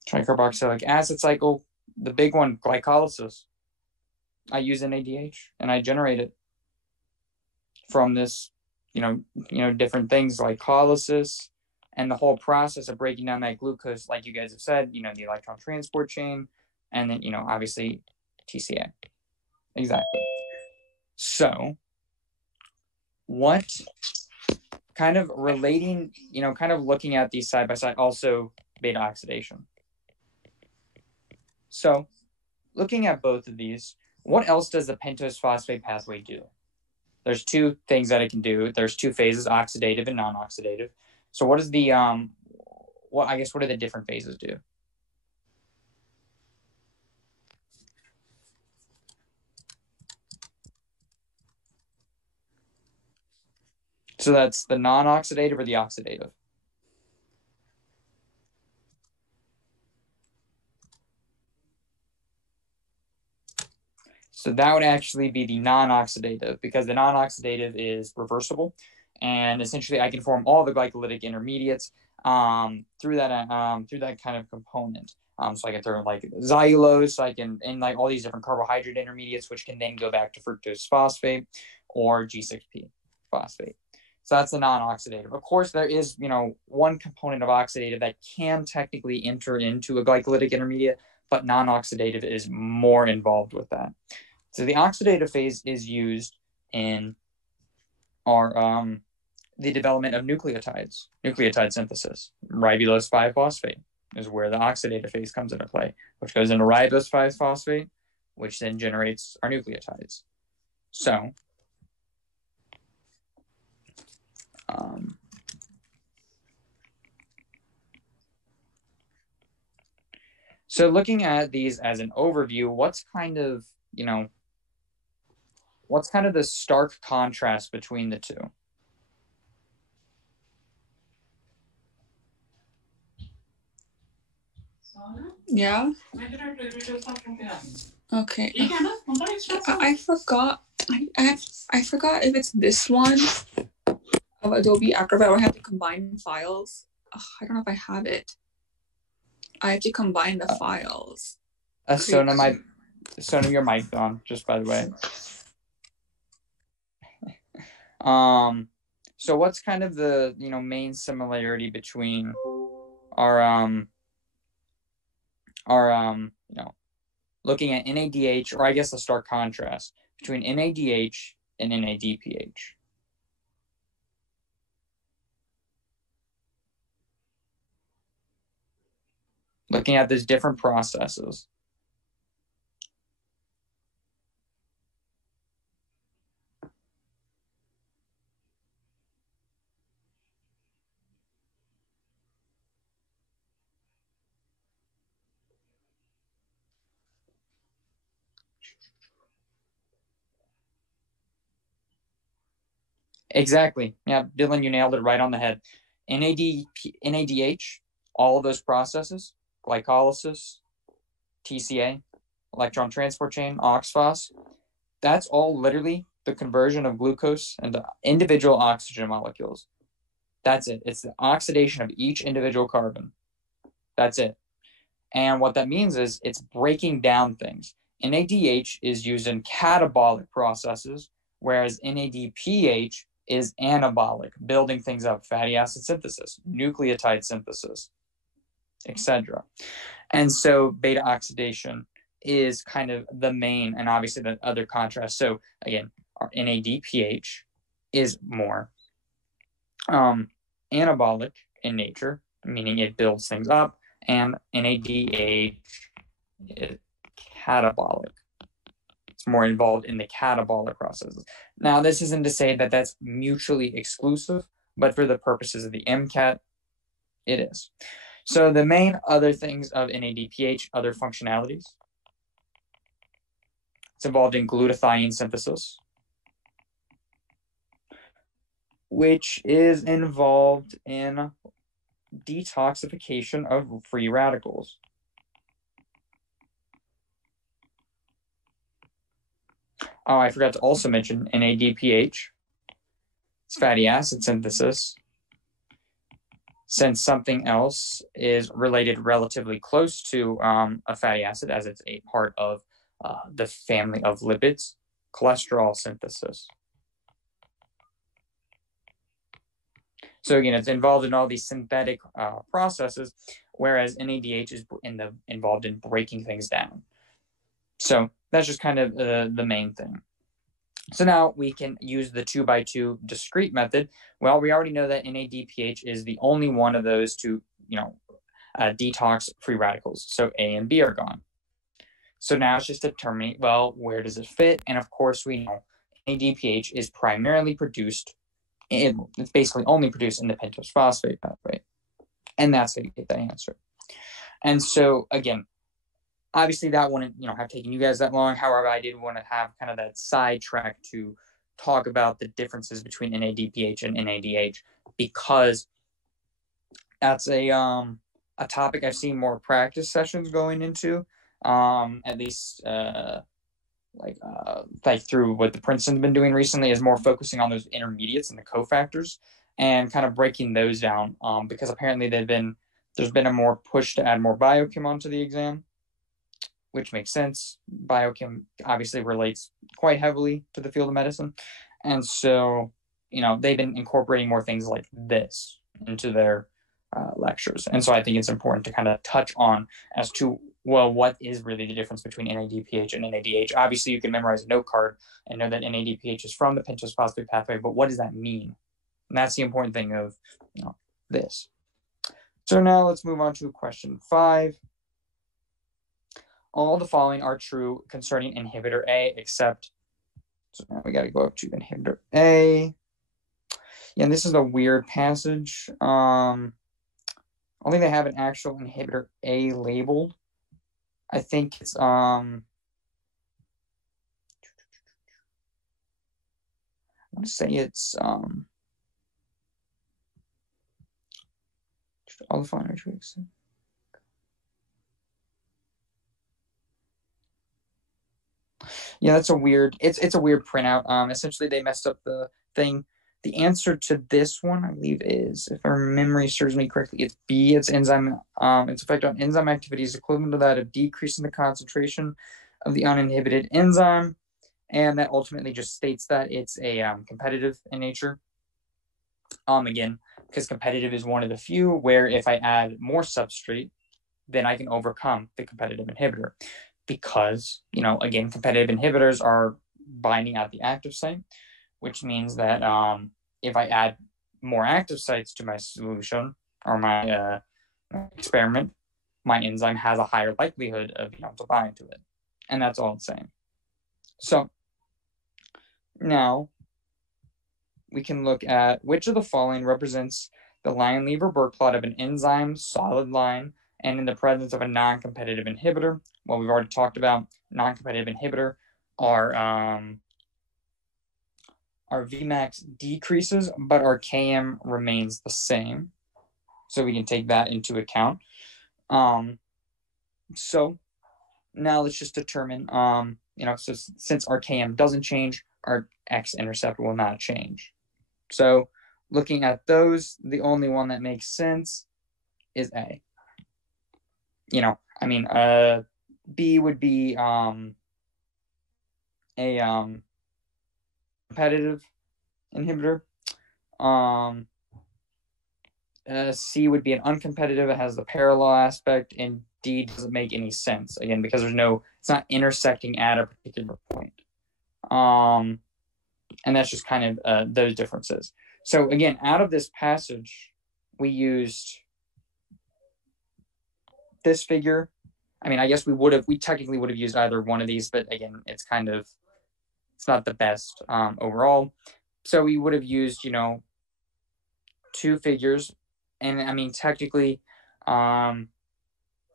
Tricarboxylic acid cycle, the big one, glycolysis. I use NADH and I generate it from this, different things like glycolysis and the whole process of breaking down that glucose, like you guys have said, the electron transport chain, and then, obviously TCA. Exactly. So what kind of relating, kind of looking at these side by side, also beta oxidation. So looking at both of these, what else does the pentose phosphate pathway do? There's two things that it can do. There's two phases, oxidative and non-oxidative. So what is the, what do the different phases do? So that's the non-oxidative or the oxidative? So that would actually be the non-oxidative, because the non-oxidative is reversible, and essentially I can form all the glycolytic intermediates through that kind of component. So I can throw like xylulose, and like all these different carbohydrate intermediates, which can then go back to fructose phosphate or G6P phosphate. So that's the non-oxidative. Of course, there is, one component of oxidative that can technically enter into a glycolytic intermediate, but non-oxidative is more involved with that. So the oxidative phase is used in our the development of nucleotides, nucleotide synthesis. Ribulose 5-phosphate is where the oxidative phase comes into play, which goes into ribose 5-phosphate, which then generates our nucleotides. So looking at these as an overview, what's kind of the stark contrast between the two? Yeah. Okay. I forgot. I forgot if it's this one of Adobe Acrobat where I have to combine files. I don't know if I have it. I have to combine the files. Sona, your mic on, just by the way. So what's kind of the main similarity between our looking at NADH, or I guess the stark contrast between NADH and NADPH? Looking at these different processes. Exactly. Yeah, Dylan, you nailed it right on the head. NADH, all of those processes, glycolysis, TCA, electron transport chain, oxphos, that's all literally the conversion of glucose into individual oxygen molecules. That's it. It's the oxidation of each individual carbon. That's it. And what that means is it's breaking down things. NADH is used in catabolic processes, whereas NADPH is anabolic, building things up, fatty acid synthesis, nucleotide synthesis, etc. And so beta oxidation is kind of the main, and obviously the other contrast. So again, our NADPH is more anabolic in nature, meaning it builds things up, and NADH is catabolic. It's more involved in the catabolic processes. Now, this isn't to say that that's mutually exclusive, but for the purposes of the MCAT, it is. So the main other things of NADPH, other functionalities, it's involved in glutathione synthesis, which is involved in detoxification of free radicals. Oh, I forgot to also mention NADPH. It's fatty acid synthesis. Since something else is related relatively close to a fatty acid, as it's a part of the family of lipids, cholesterol synthesis. So again, it's involved in all these synthetic processes, whereas NADH is involved in breaking things down. So that's just kind of the main thing. So now we can use the 2x2 discrete method. Well, we already know that NADPH is the only one of those to, detox free radicals. So A and B are gone. So now it's just determining, well, where does it fit? And of course, we know NADPH is primarily produced, it's basically only produced in the pentose phosphate pathway. And that's how you get that answer. And so again, obviously that wouldn't, have taken you guys that long. However, I did want to have kind of that sidetrack to talk about the differences between NADPH and NADH, because that's a topic I've seen more practice sessions going into, at least like through what the Princeton's been doing recently, is more focusing on those intermediates and the cofactors and kind of breaking those down, because apparently there's been a more push to add more biochem onto the exam, which makes sense. Biochem obviously relates quite heavily to the field of medicine. And so, they've been incorporating more things like this into their lectures. And so I think it's important to kind of touch on as to, well, what is really the difference between NADPH and NADH? Obviously, you can memorize a note card and know that NADPH is from the pentose phosphate pathway, but what does that mean? And that's the important thing of this. So now let's move on to question 5. All the following are true concerning inhibitor A, except, so now we got to go up to inhibitor A. Yeah, and this is a weird passage. I don't think they have an actual inhibitor A labeled. I think it's I want to say it's all the following are true. Yeah, that's a weird, it's a weird printout. Essentially they messed up the thing. The answer to this one, I believe, is, if our memory serves me correctly, it's B. It's enzyme, its effect on enzyme activity is equivalent to that of decreasing the concentration of the uninhibited enzyme. And that ultimately just states that it's a competitive in nature. Again, because competitive is one of the few where if I add more substrate, then I can overcome the competitive inhibitor. Because, again, competitive inhibitors are binding at the active site, which means that if I add more active sites to my solution or my experiment, my enzyme has a higher likelihood of being able to bind to it. And that's all it's saying. So now we can look at which of the following represents the Lineweaver-Burke plot of an enzyme solid line and in the presence of a non-competitive inhibitor. Well, we've already talked about non-competitive inhibitor are our Vmax decreases, but our Km remains the same. So we can take that into account. So now let's just determine, so since our Km doesn't change, our x-intercept will not change. So looking at those, the only one that makes sense is A. B would be a competitive inhibitor. C would be an uncompetitive. It has the parallel aspect, and D doesn't make any sense, again, because it's not intersecting at a particular point. And that's just kind of those differences. So again, out of this passage, we used this figure. I guess we technically would have used either one of these, but again, it's not the best overall. So we would have used, two figures. And technically,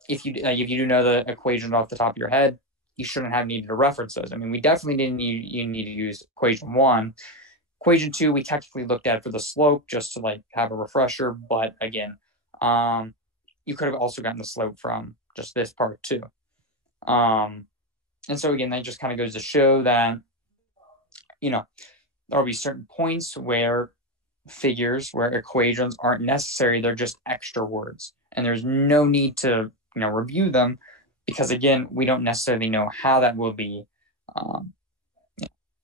if you do know the equation off the top of your head, you shouldn't have needed to reference those. We definitely didn't need to use equation 1. Equation 2, we technically looked at for the slope just to have a refresher, but again, you could have also gotten the slope from just this part too. And so again, that just kind of goes to show that, there'll be certain points where equations aren't necessary. They're just extra words, and there's no need to review them, because again, we don't necessarily know how that will be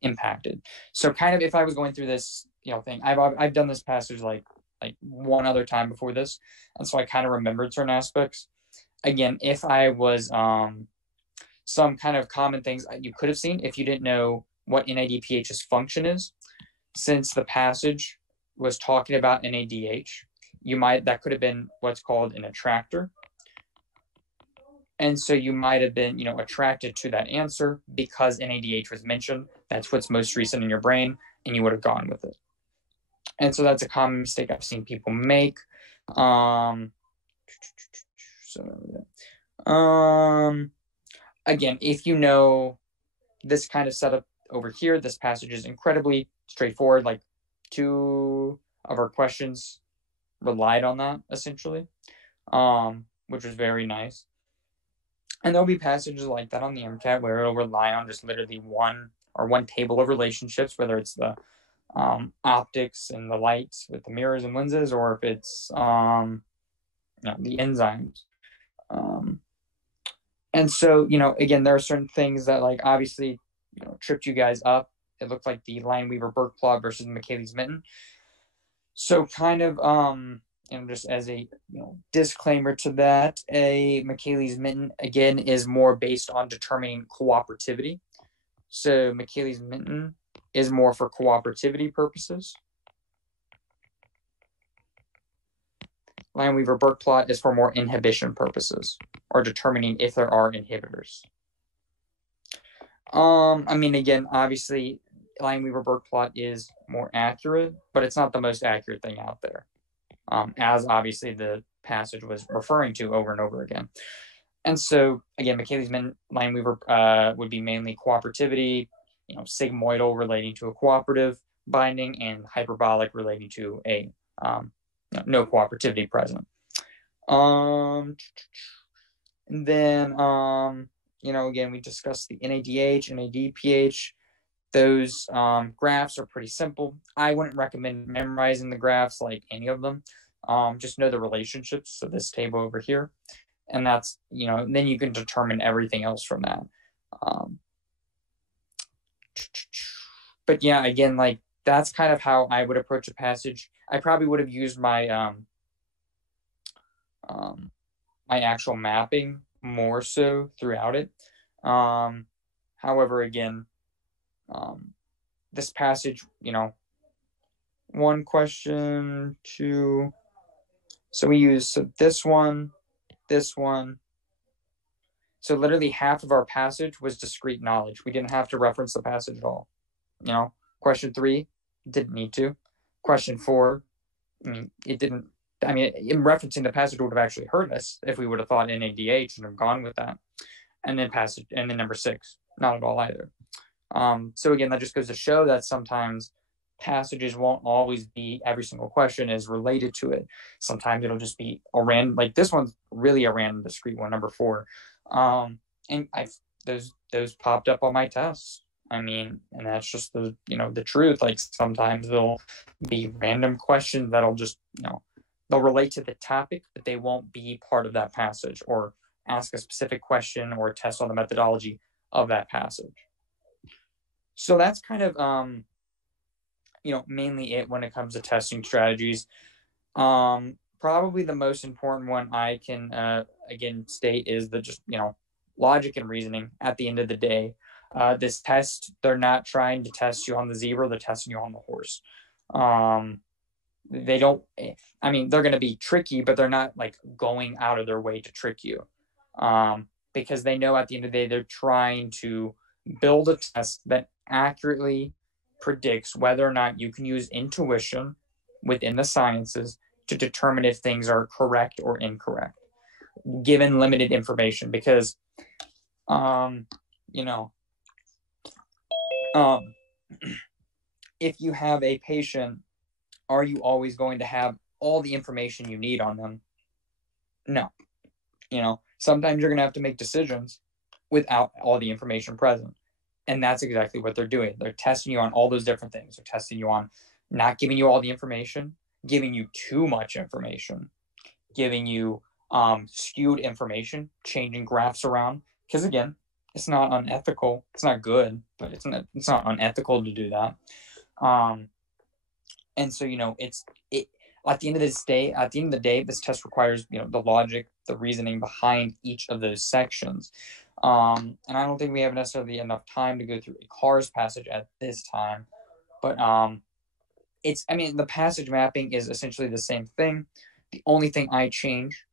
impacted. So kind of, if I was going through this thing, I've done this passage like one other time before this, and so I kind of remembered certain aspects. Again, if I was some kind of common things you could have seen if you didn't know what NADPH's function is, since the passage was talking about NADH, that could have been what's called an attractor. And so you might have been, attracted to that answer because NADH was mentioned. That's what's most recent in your brain, and you would have gone with it. And so that's a common mistake I've seen people make. Again, if you know this kind of setup over here, this passage is incredibly straightforward. Like 2 of our questions relied on that essentially, which was very nice. And there'll be passages like that on the MCAT where it'll rely on just literally one table of relationships, whether it's the optics and the lights with the mirrors and lenses, or if it's the enzymes. And so, again, there are certain things that obviously, tripped you guys up. It looked like the Lineweaver-Burke plot versus Michaelis-Menten. So kind of, just as a disclaimer to that, a Michaelis-Menten, again, is more based on determining cooperativity. So Michaelis-Menten is more for cooperativity purposes. Lineweaver-Burke plot is for more inhibition purposes, or determining if there are inhibitors. Again, obviously, Lineweaver-Burke plot is more accurate, but it's not the most accurate thing out there, as obviously the passage was referring to over and over again. And so, again, Michaelis-Menten, Lineweaver would be mainly cooperativity, sigmoidal relating to a cooperative binding, and hyperbolic relating to a no cooperativity present. And then, again, we discussed the NADH, NADPH. Those graphs are pretty simple. I wouldn't recommend memorizing the graphs like any of them. Just know the relationships. So this table over here, and that's, then you can determine everything else from that. But yeah, again, that's kind of how I would approach a passage. I probably would have used my my actual mapping more so throughout it. However, again, this passage, 1 question, 2. So we use this one. So literally half of our passage was discrete knowledge. We didn't have to reference the passage at all. Question 3, didn't need to. Question 4, it didn't. In referencing the passage would have actually hurt us if we would have thought NADH and have gone with that. And then number 6, not at all either. So again, that just goes to show that sometimes, passages won't always be every single question is related to it. Sometimes it'll just be a random, like this one's really a random discrete one, number 4. And those popped up on my tests. I mean, and that's just the truth. Like sometimes there'll be random questions that'll just, they'll relate to the topic, but they won't be part of that passage or ask a specific question or test on the methodology of that passage. So that's kind of, mainly it when it comes to testing strategies. Probably the most important one I can, again, state is the just, logic and reasoning at the end of the day. This test, they're not trying to test you on the zebra, they're testing you on the horse. They don't, I mean, they're going to be tricky, but they're not like going out of their way to trick you. Because they know at the end of the day, they're trying to build a test that accurately predicts whether or not you can use intuition within the sciences to determine if things are correct or incorrect, given limited information. Because, if you have a patient, are you always going to have all the information you need on them? No. Sometimes you're going to have to make decisions without all the information present. And that's exactly what they're doing. They're testing you on all those different things. They're testing you on not giving you all the information, giving you too much information, giving you skewed information, changing graphs around. Because again, it's not unethical. It's not good, but it's not unethical to do that. And so, at the end of the day, this test requires, the logic, the reasoning behind each of those sections. And I don't think we have necessarily enough time to go through a CARS passage at this time, but the passage mapping is essentially the same thing. The only thing I change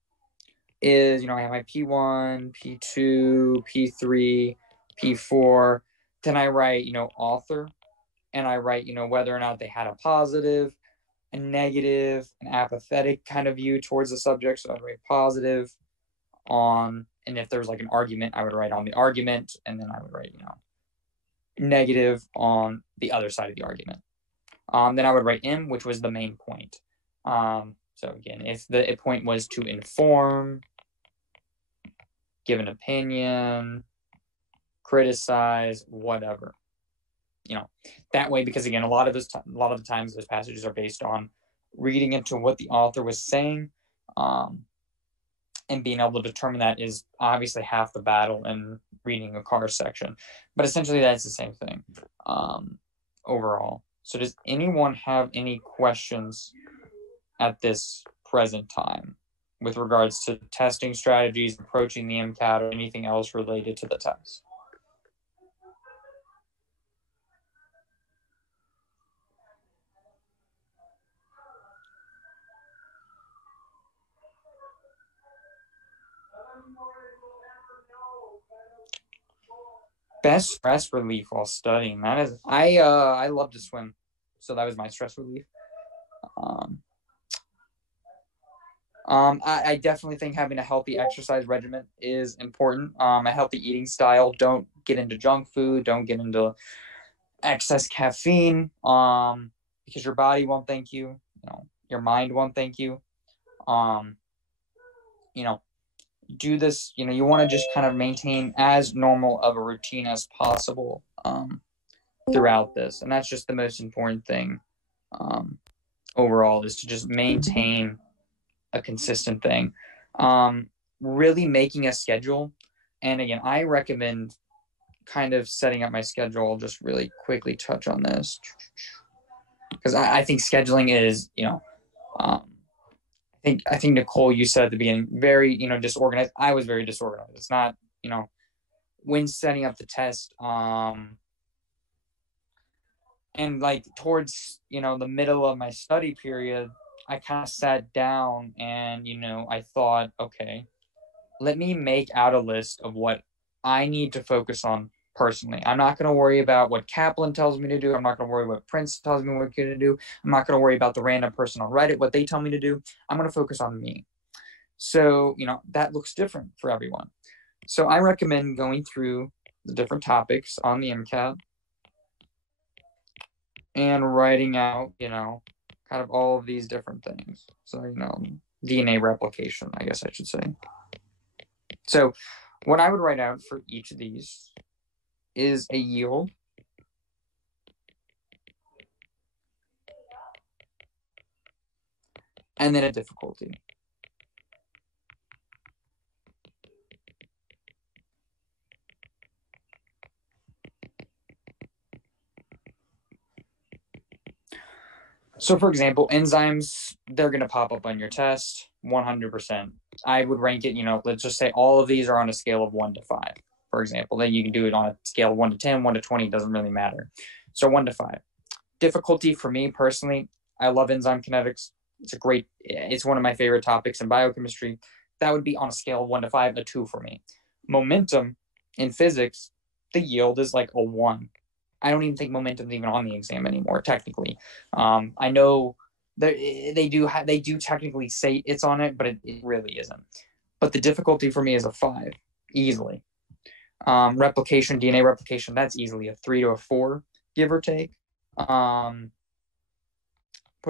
is, I have my P1, P2, P3, P4. Then I write, author, and I write, whether or not they had a positive, a negative, an apathetic kind of view towards the subject. So I'd write positive on, and if there's like an argument, I would write on the argument, and then I would write, negative on the other side of the argument. Then I would write M, which was the main point. So again, if the point was to inform, give an opinion, criticize, whatever, that way, because again, a lot of the times those passages are based on reading into what the author was saying, and being able to determine that is obviously half the battle in reading a CARS section. But essentially, that's the same thing overall. So does anyone have any questions at this present time with regards to testing strategies, approaching the MCAT, or anything else related to the test? Best stress relief while studying. That is, I love to swim, so that was my stress relief. I definitely think having a healthy exercise regimen is important. A healthy eating style. Don't get into junk food. Don't get into excess caffeine. Because your body won't thank you. Your mind won't thank you. Do this, you want to just kind of maintain as normal of a routine as possible throughout this. And that's just the most important thing overall, is to just maintain a consistent thing. Really making a schedule. And again, I recommend kind of setting up my schedule. I'll just really quickly touch on this, because I think scheduling is, I think Nicole, you said at the beginning, very, disorganized. I was very disorganized. It's not, when setting up the test, and like towards, the middle of my study period, I kind of sat down and, I thought, okay, let me make out a list of what I need to focus on personally. I'm not going to worry about what Kaplan tells me to do. I'm not going to worry what Prince tells me what to do. I'm not going to worry about the random person on Reddit, what they tell me to do. I'm going to focus on me. So, that looks different for everyone. So I recommend going through the different topics on the MCAT, and writing out, kind of all of these different things. So, DNA replication, I guess I should say. So what I would write out for each of these is a yield, and then a difficulty. So for example, enzymes, they're going to pop up on your test 100%. I would rank it, let's just say all of these are on a scale of 1 to 5, for example. Then you can do it on a scale of 1 to 10, 1 to 20, doesn't really matter. So 1 to 5. Difficulty for me personally, I love enzyme kinetics. It's one of my favorite topics in biochemistry. That would be on a scale of 1 to 5, a 2 for me. Momentum in physics, the yield is like a 1. I don't even think momentum's even on the exam anymore, technically. I know they do technically say it's on it, but it really isn't. But the difficulty for me is a 5, easily. Replication, DNA replication, that's easily a 3 to a 4, give or take. Put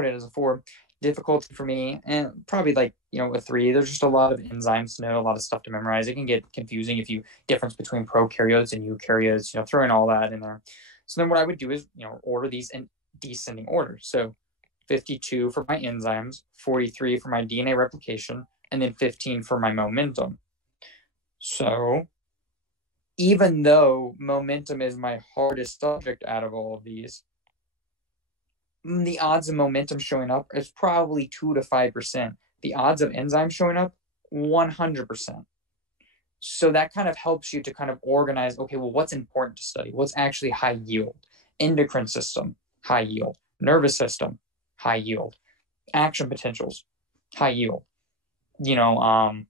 it as a 4. Difficulty for me, and probably like, a 3. There's just a lot of enzymes to know, a lot of stuff to memorize. It can get confusing if you difference between prokaryotes and eukaryotes, throwing all that in there. So then what I would do is, order these in descending order. So 52 for my enzymes, 43 for my DNA replication, and then 15 for my momentum. So even though momentum is my hardest subject out of all of these, the odds of momentum showing up is probably 2 to 5%. The odds of enzymes showing up, 100%. So that kind of helps you to kind of organize, okay, well, what's important to study? What's actually high yield? Endocrine system, high yield. Nervous system, high yield. Action potentials, high yield. DNA,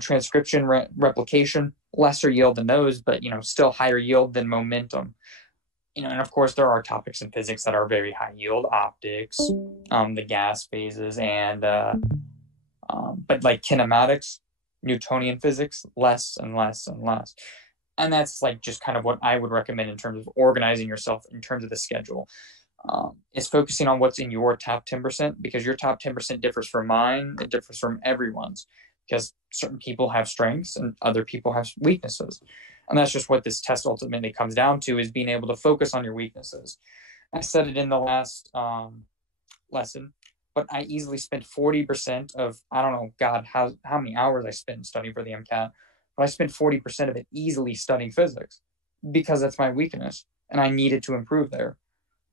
transcription, replication, lesser yield than those, but, still higher yield than momentum. And of course, there are topics in physics that are very high yield, optics, the gas phases, and but like kinematics, Newtonian physics, less and less and less. And that's like just kind of what I would recommend in terms of organizing yourself in terms of the schedule. Is focusing on what's in your top 10%, because your top 10% differs from mine. It differs from everyone's, because certain people have strengths and other people have weaknesses. And that's just what this test ultimately comes down to, is being able to focus on your weaknesses. I said it in the last lesson, but I easily spent 40% of, I don't know, God, how many hours I spent studying for the MCAT, but I spent 40% of it easily studying physics, because that's my weakness, and I needed to improve there.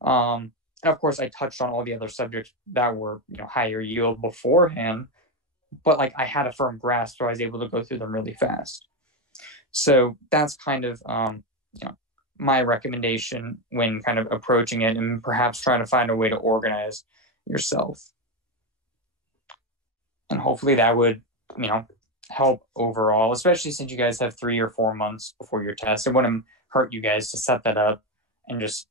And of course, I touched on all the other subjects that were, higher yield beforehand, but like I had a firm grasp, so I was able to go through them really fast. So that's kind of, my recommendation when kind of approaching it, and perhaps trying to find a way to organize yourself. And hopefully that would, help overall, especially since you guys have 3 or 4 months before your test. It wouldn't hurt you guys to set that up and just,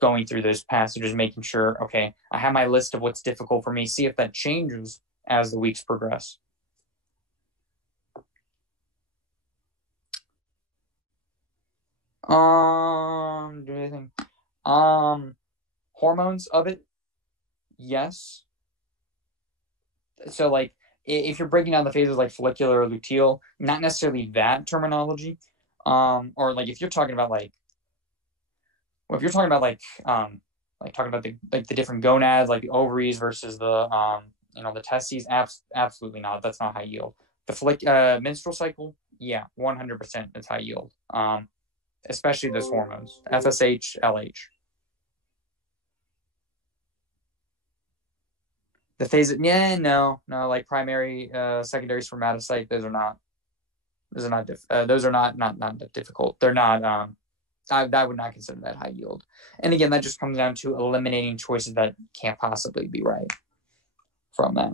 going through those passages, making sure, okay, I have my list of what's difficult for me, see if that changes as the weeks progress. Do anything. Hormones of it, yes. So like if you're breaking down the phases like follicular or luteal, not necessarily that terminology. Or like if you're talking about like, well, if you're talking about like talking about the different gonads, like the ovaries versus the the testes, absolutely not. That's not high yield. The menstrual cycle, yeah, 100% it's high yield. Especially those hormones, FSH, LH. The phase, no, like primary, secondary spermatocyte, those are not difficult. They're not. I would not consider that high yield. And again, that just comes down to eliminating choices that can't possibly be right from that.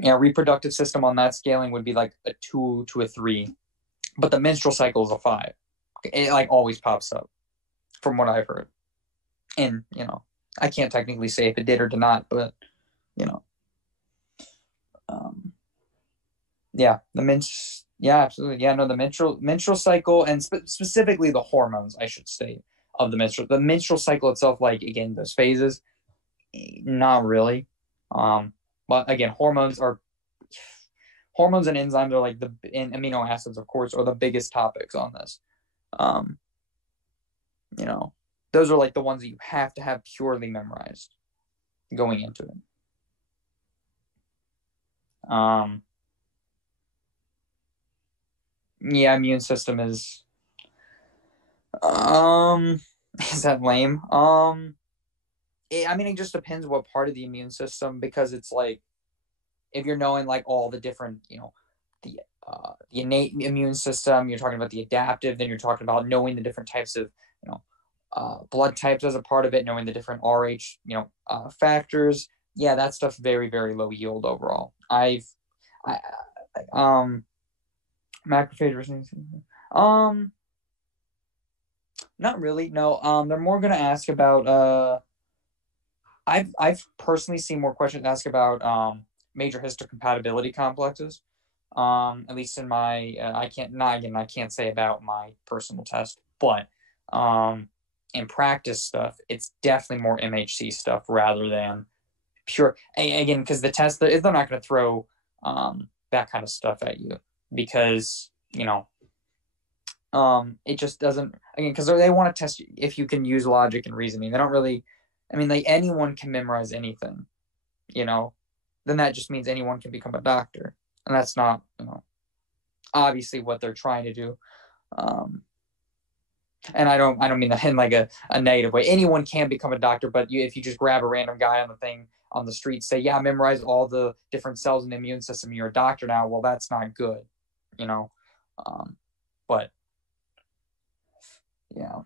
Yeah, reproductive system on that scaling would be like a 2 to a 3, but the menstrual cycle is a 5. It like always pops up, from what I've heard. And I can't technically say if it did or did not, but yeah, Yeah, absolutely. Yeah, no, the menstrual cycle, and specifically the hormones, I should say, of the menstrual cycle itself, like again, those phases, not really. But again, hormones and enzymes are like and amino acids, of course, are the biggest topics on this. You know, those are like the ones that you have to have purely memorized going into it. Yeah, immune system is is that lame? I mean, it just depends what part of the immune system, because it's like if you're knowing like all the different, the innate immune system, you're talking about the adaptive, then you're talking about knowing the different types of, blood types as a part of it, knowing the different Rh, factors. Yeah, that stuff's very, very low yield overall. Macrophage. Not really. No. They're more gonna ask about. I've personally seen more questions ask about major histocompatibility complexes. At least in my, I can't say about my personal test, but in practice stuff, it's definitely more MHC stuff rather than pure. Again, because the test, they're not going to throw that kind of stuff at you, because it just doesn't. Again, because they want to test if you can use logic and reasoning. They don't really. I mean, like anyone can memorize anything, then that just means anyone can become a doctor. And that's not, obviously what they're trying to do. And I don't mean that in like a negative way. Anyone can become a doctor, but if you just grab a random guy on the street, say, yeah, memorize all the different cells in the immune system, you're a doctor now. Well, that's not good, but yeah,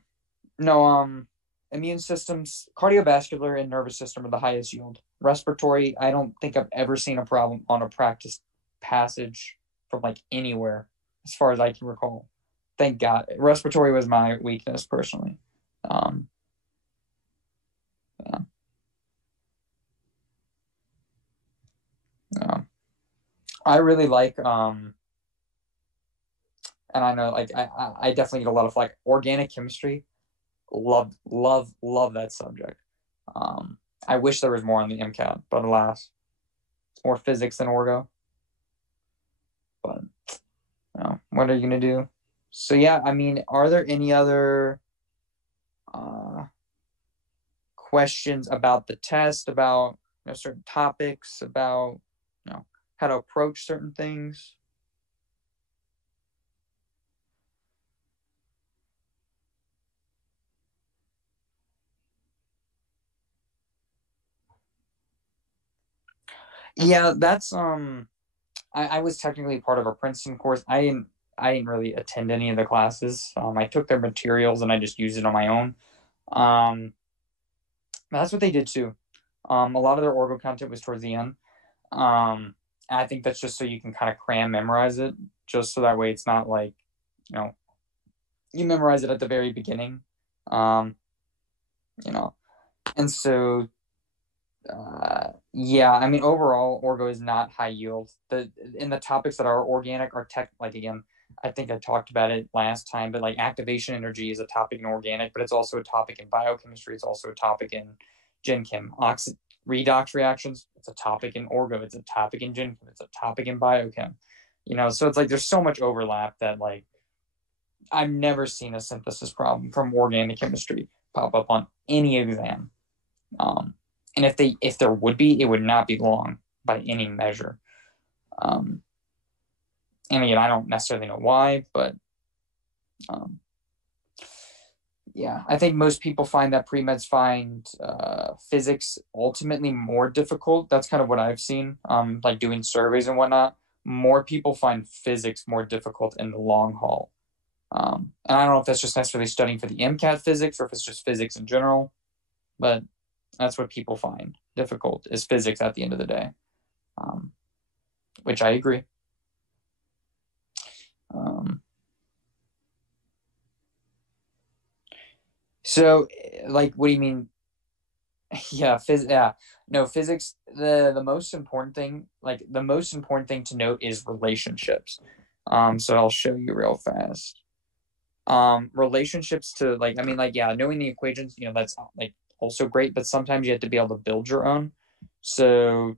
no, immune systems, cardiovascular and nervous system are the highest yield. Respiratory, I don't think I've ever seen a problem on a practice passage from like anywhere as far as I can recall. Thank God. Respiratory was my weakness personally. Yeah. Yeah. I really like and I know like I definitely get a lot of like organic chemistry. Love that subject. I wish there was more on the MCAT, but alas, it's more physics than orgo. But what are you gonna do? So yeah, I mean, are there any other questions about the test, about certain topics, about how to approach certain things? Yeah, that's I was technically part of a Princeton course. I didn't really attend any of the classes. I took their materials and I just used it on my own. That's what they did too. A lot of their orgo content was towards the end. I think that's just so you can kind of memorize it, just so that way it's not like, you memorize it at the very beginning. And so yeah, I mean, overall, orgo is not high yield. In the topics that are organic are like again, I think I talked about it last time, but like activation energy is a topic in organic, but it's also a topic in biochemistry. It's also a topic in gen chem. Redox reactions, it's a topic in orgo. It's a topic in gen chem. It's a topic in biochem. So it's like there's so much overlap that like I've never seen a synthesis problem from organic chemistry pop up on any exam. And if there would be, it would not be long by any measure. And again, I don't necessarily know why, but yeah, I think most people find that pre-meds find physics ultimately more difficult. That's kind of what I've seen, like doing surveys and whatnot. More people find physics more difficult in the long haul. And I don't know if that's just necessarily studying for the MCAT physics or if it's just physics in general, but that's what people find difficult is physics at the end of the day, which I agree. So, like, what do you mean? Yeah, no, physics. The most important thing, to note is relationships. So I'll show you real fast. Relationships to knowing the equations, that's like also great, but sometimes you have to be able to build your own. So,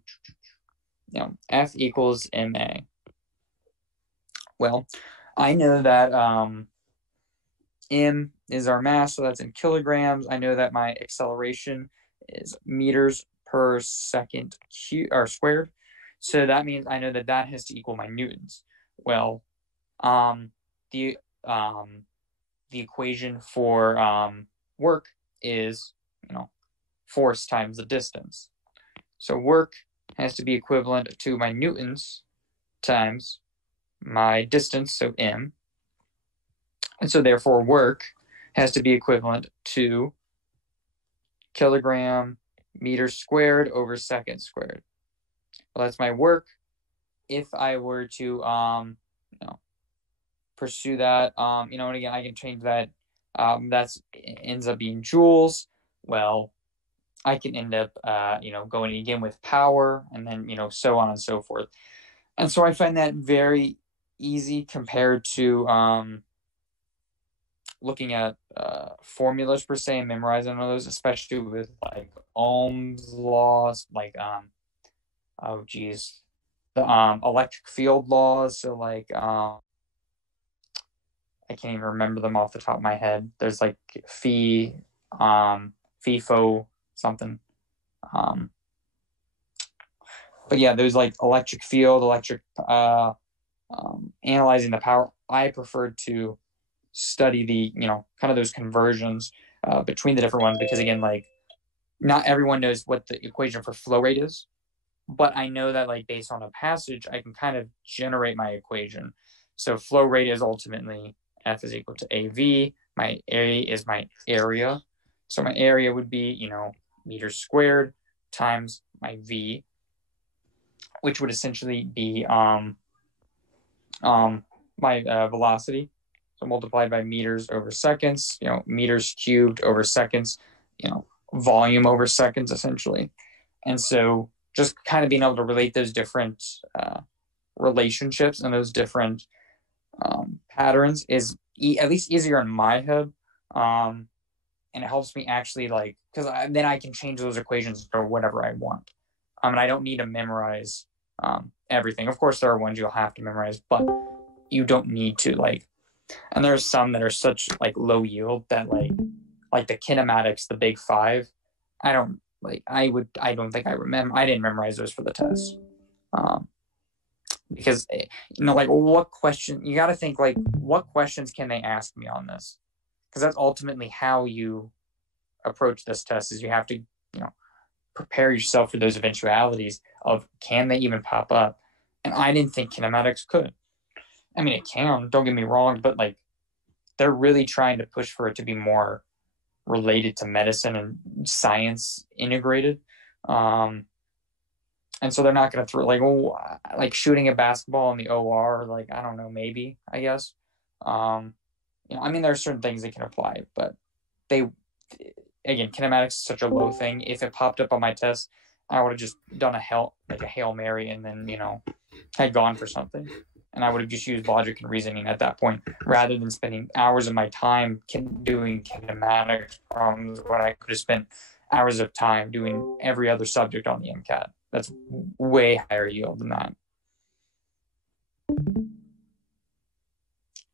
F equals ma. Well, I know that m is our mass, so that's in kilograms. I know that my acceleration is meters per second squared. So that means I know that has to equal my newtons. Well, the equation for work is, force times the distance. So work has to be equivalent to my newtons times my distance, so m. And so therefore work has to be equivalent to kilogram meters squared over second squared. Well, that's my work. If I were to pursue that, and again I can change that. That's ends up being joules. Well, I can end up going again with power, and then so on and so forth. And so I find that very easy compared to looking at formulas per se and memorizing those, especially with like Ohm's laws, like the electric field laws. So like I can't even remember them off the top of my head. There's like FIFO something. But yeah, there's like electric field, analyzing the power. I prefer to study the, kind of those conversions between the different ones, because again, like not everyone knows what the equation for flow rate is, but I know that like based on a passage, I can kind of generate my equation. So flow rate is ultimately F is equal to AV. My A is my area. So my area would be, meters squared times my V, which would essentially be my velocity. So multiplied by meters over seconds, meters cubed over seconds, volume over seconds essentially. And so just kind of being able to relate those different relationships and those different patterns is at least easier in my head. And it helps me actually because then I can change those equations for whatever I want. And I don't need to memorize everything. Of course, there are ones you'll have to memorize, but you don't need to and there's some that are such low yield that like the kinematics, the big five, I don't think I remember. I didn't memorize those for the test. Because what question, you got to think what questions can they ask me on this? Because that's ultimately how you approach this test, is you have to, prepare yourself for those eventualities of can they even pop up? And I didn't think kinematics could. I mean, it can, don't get me wrong, but they're really trying to push for it to be more related to medicine and science integrated. And so they're not going to throw shooting a basketball in the OR, I don't know, maybe, I guess. I mean, there are certain things that can apply, but kinematics is such a low thing. If it popped up on my test, I would have just done a Hail Mary and then, had gone for something. And I would have just used logic and reasoning at that point, rather than spending hours of my time doing kinematics problems when I could have spent hours of time doing every other subject on the MCAT. That's way higher yield than that.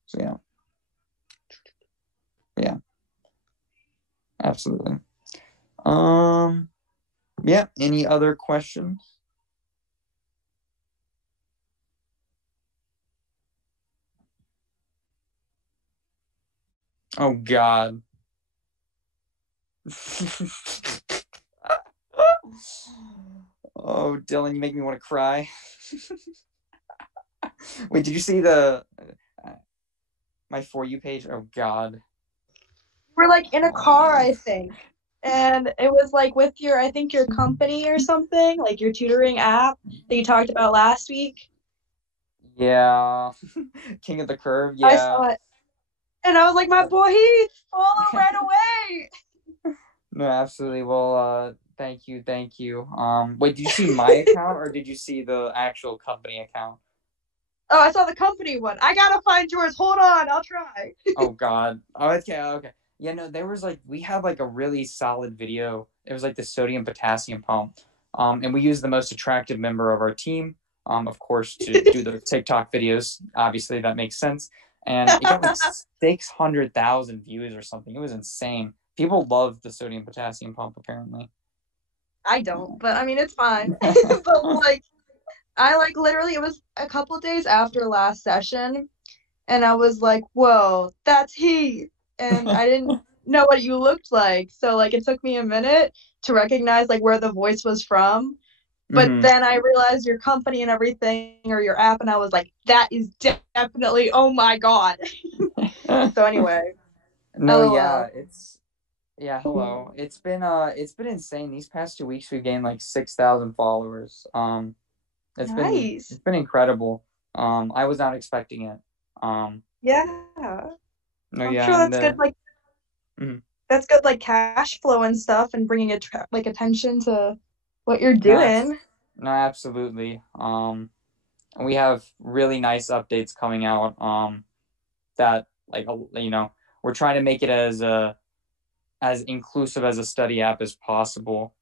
So yeah, absolutely. Yeah. Any other questions? Oh God. Oh, Dylan, you make me want to cry. Wait, did you see my For You page? Oh God. We're in a car, I think, and it was with your company or something, your tutoring app that you talked about last week. Yeah. King of the Curve. Yeah. I saw it, and I was like, my boy Heath, follow right away. No, absolutely. Well, thank you. Wait, did you see my account or did you see the actual company account? Oh, I saw the company one. I gotta find yours. Hold on, I'll try. Oh God. Oh, okay. Yeah, no, there was like we had like a really solid video. It was like the sodium potassium pump. And we used the most attractive member of our team, of course, to do the TikTok videos. Obviously, that makes sense. And it got like 600,000 views or something. It was insane. People loved the sodium potassium pump, apparently. I don't, but I mean it's fine. But like I like literally it was a couple days after last session and I was like, whoa, that's Heath. And I didn't know what you looked like. So like it took me a minute to recognize like where the voice was from. But Mhm. then I realized your company and everything or your app and I was like, that is definitely oh my God. So anyway, No, LOL. yeah, hello. It's been insane. These past 2 weeks we've gained like 6,000 followers. It's Nice. been incredible. I was not expecting it. Yeah. No, I'm yeah, sure and that's good like mhm. that's good like cash flow and stuff and bringing like attention to what you're No, abs- doing. no, absolutely. We have really nice updates coming out. That like we're trying to make it as inclusive as a study app as possible.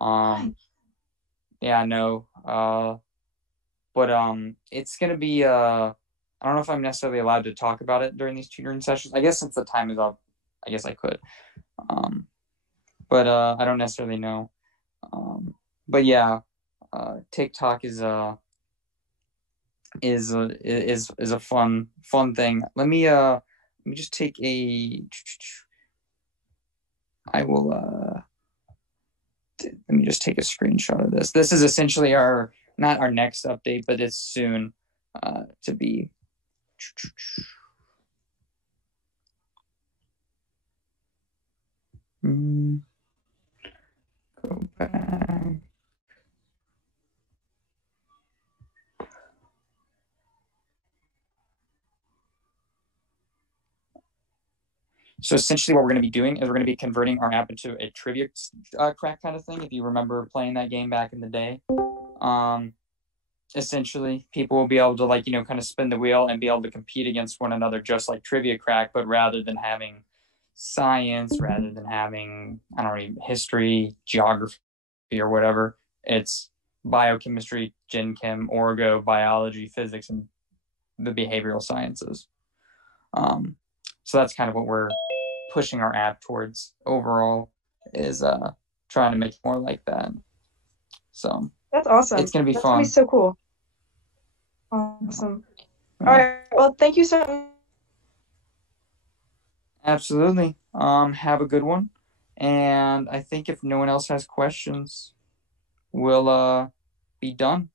Yeah, no. But it's gonna be I don't know if I'm necessarily allowed to talk about it during these tutoring sessions. I guess since the time is up, I guess I could. Um, but I don't necessarily know. But yeah, TikTok is a fun thing. Let me just take a. I will let me just take a screenshot of this. This is essentially our not our next update, but it's soon to be. Go back. So essentially what we're going to be doing is we're going to be converting our app into a trivia crack kind of thing. If you remember playing that game back in the day, essentially people will be able to kind of spin the wheel and be able to compete against one another just like trivia crack, but rather than having science, rather than having, I don't know, history, geography, or whatever, it's biochemistry, gen chem, orgo, biology, physics, and the behavioral sciences. So that's kind of what we're pushing our app towards overall, is trying to make it more like that. So That's awesome. it's gonna be That's fun. gonna be so cool. Awesome. All right. Well, thank you so much. Absolutely. Have a good one. And I think if no one else has questions, we'll be done.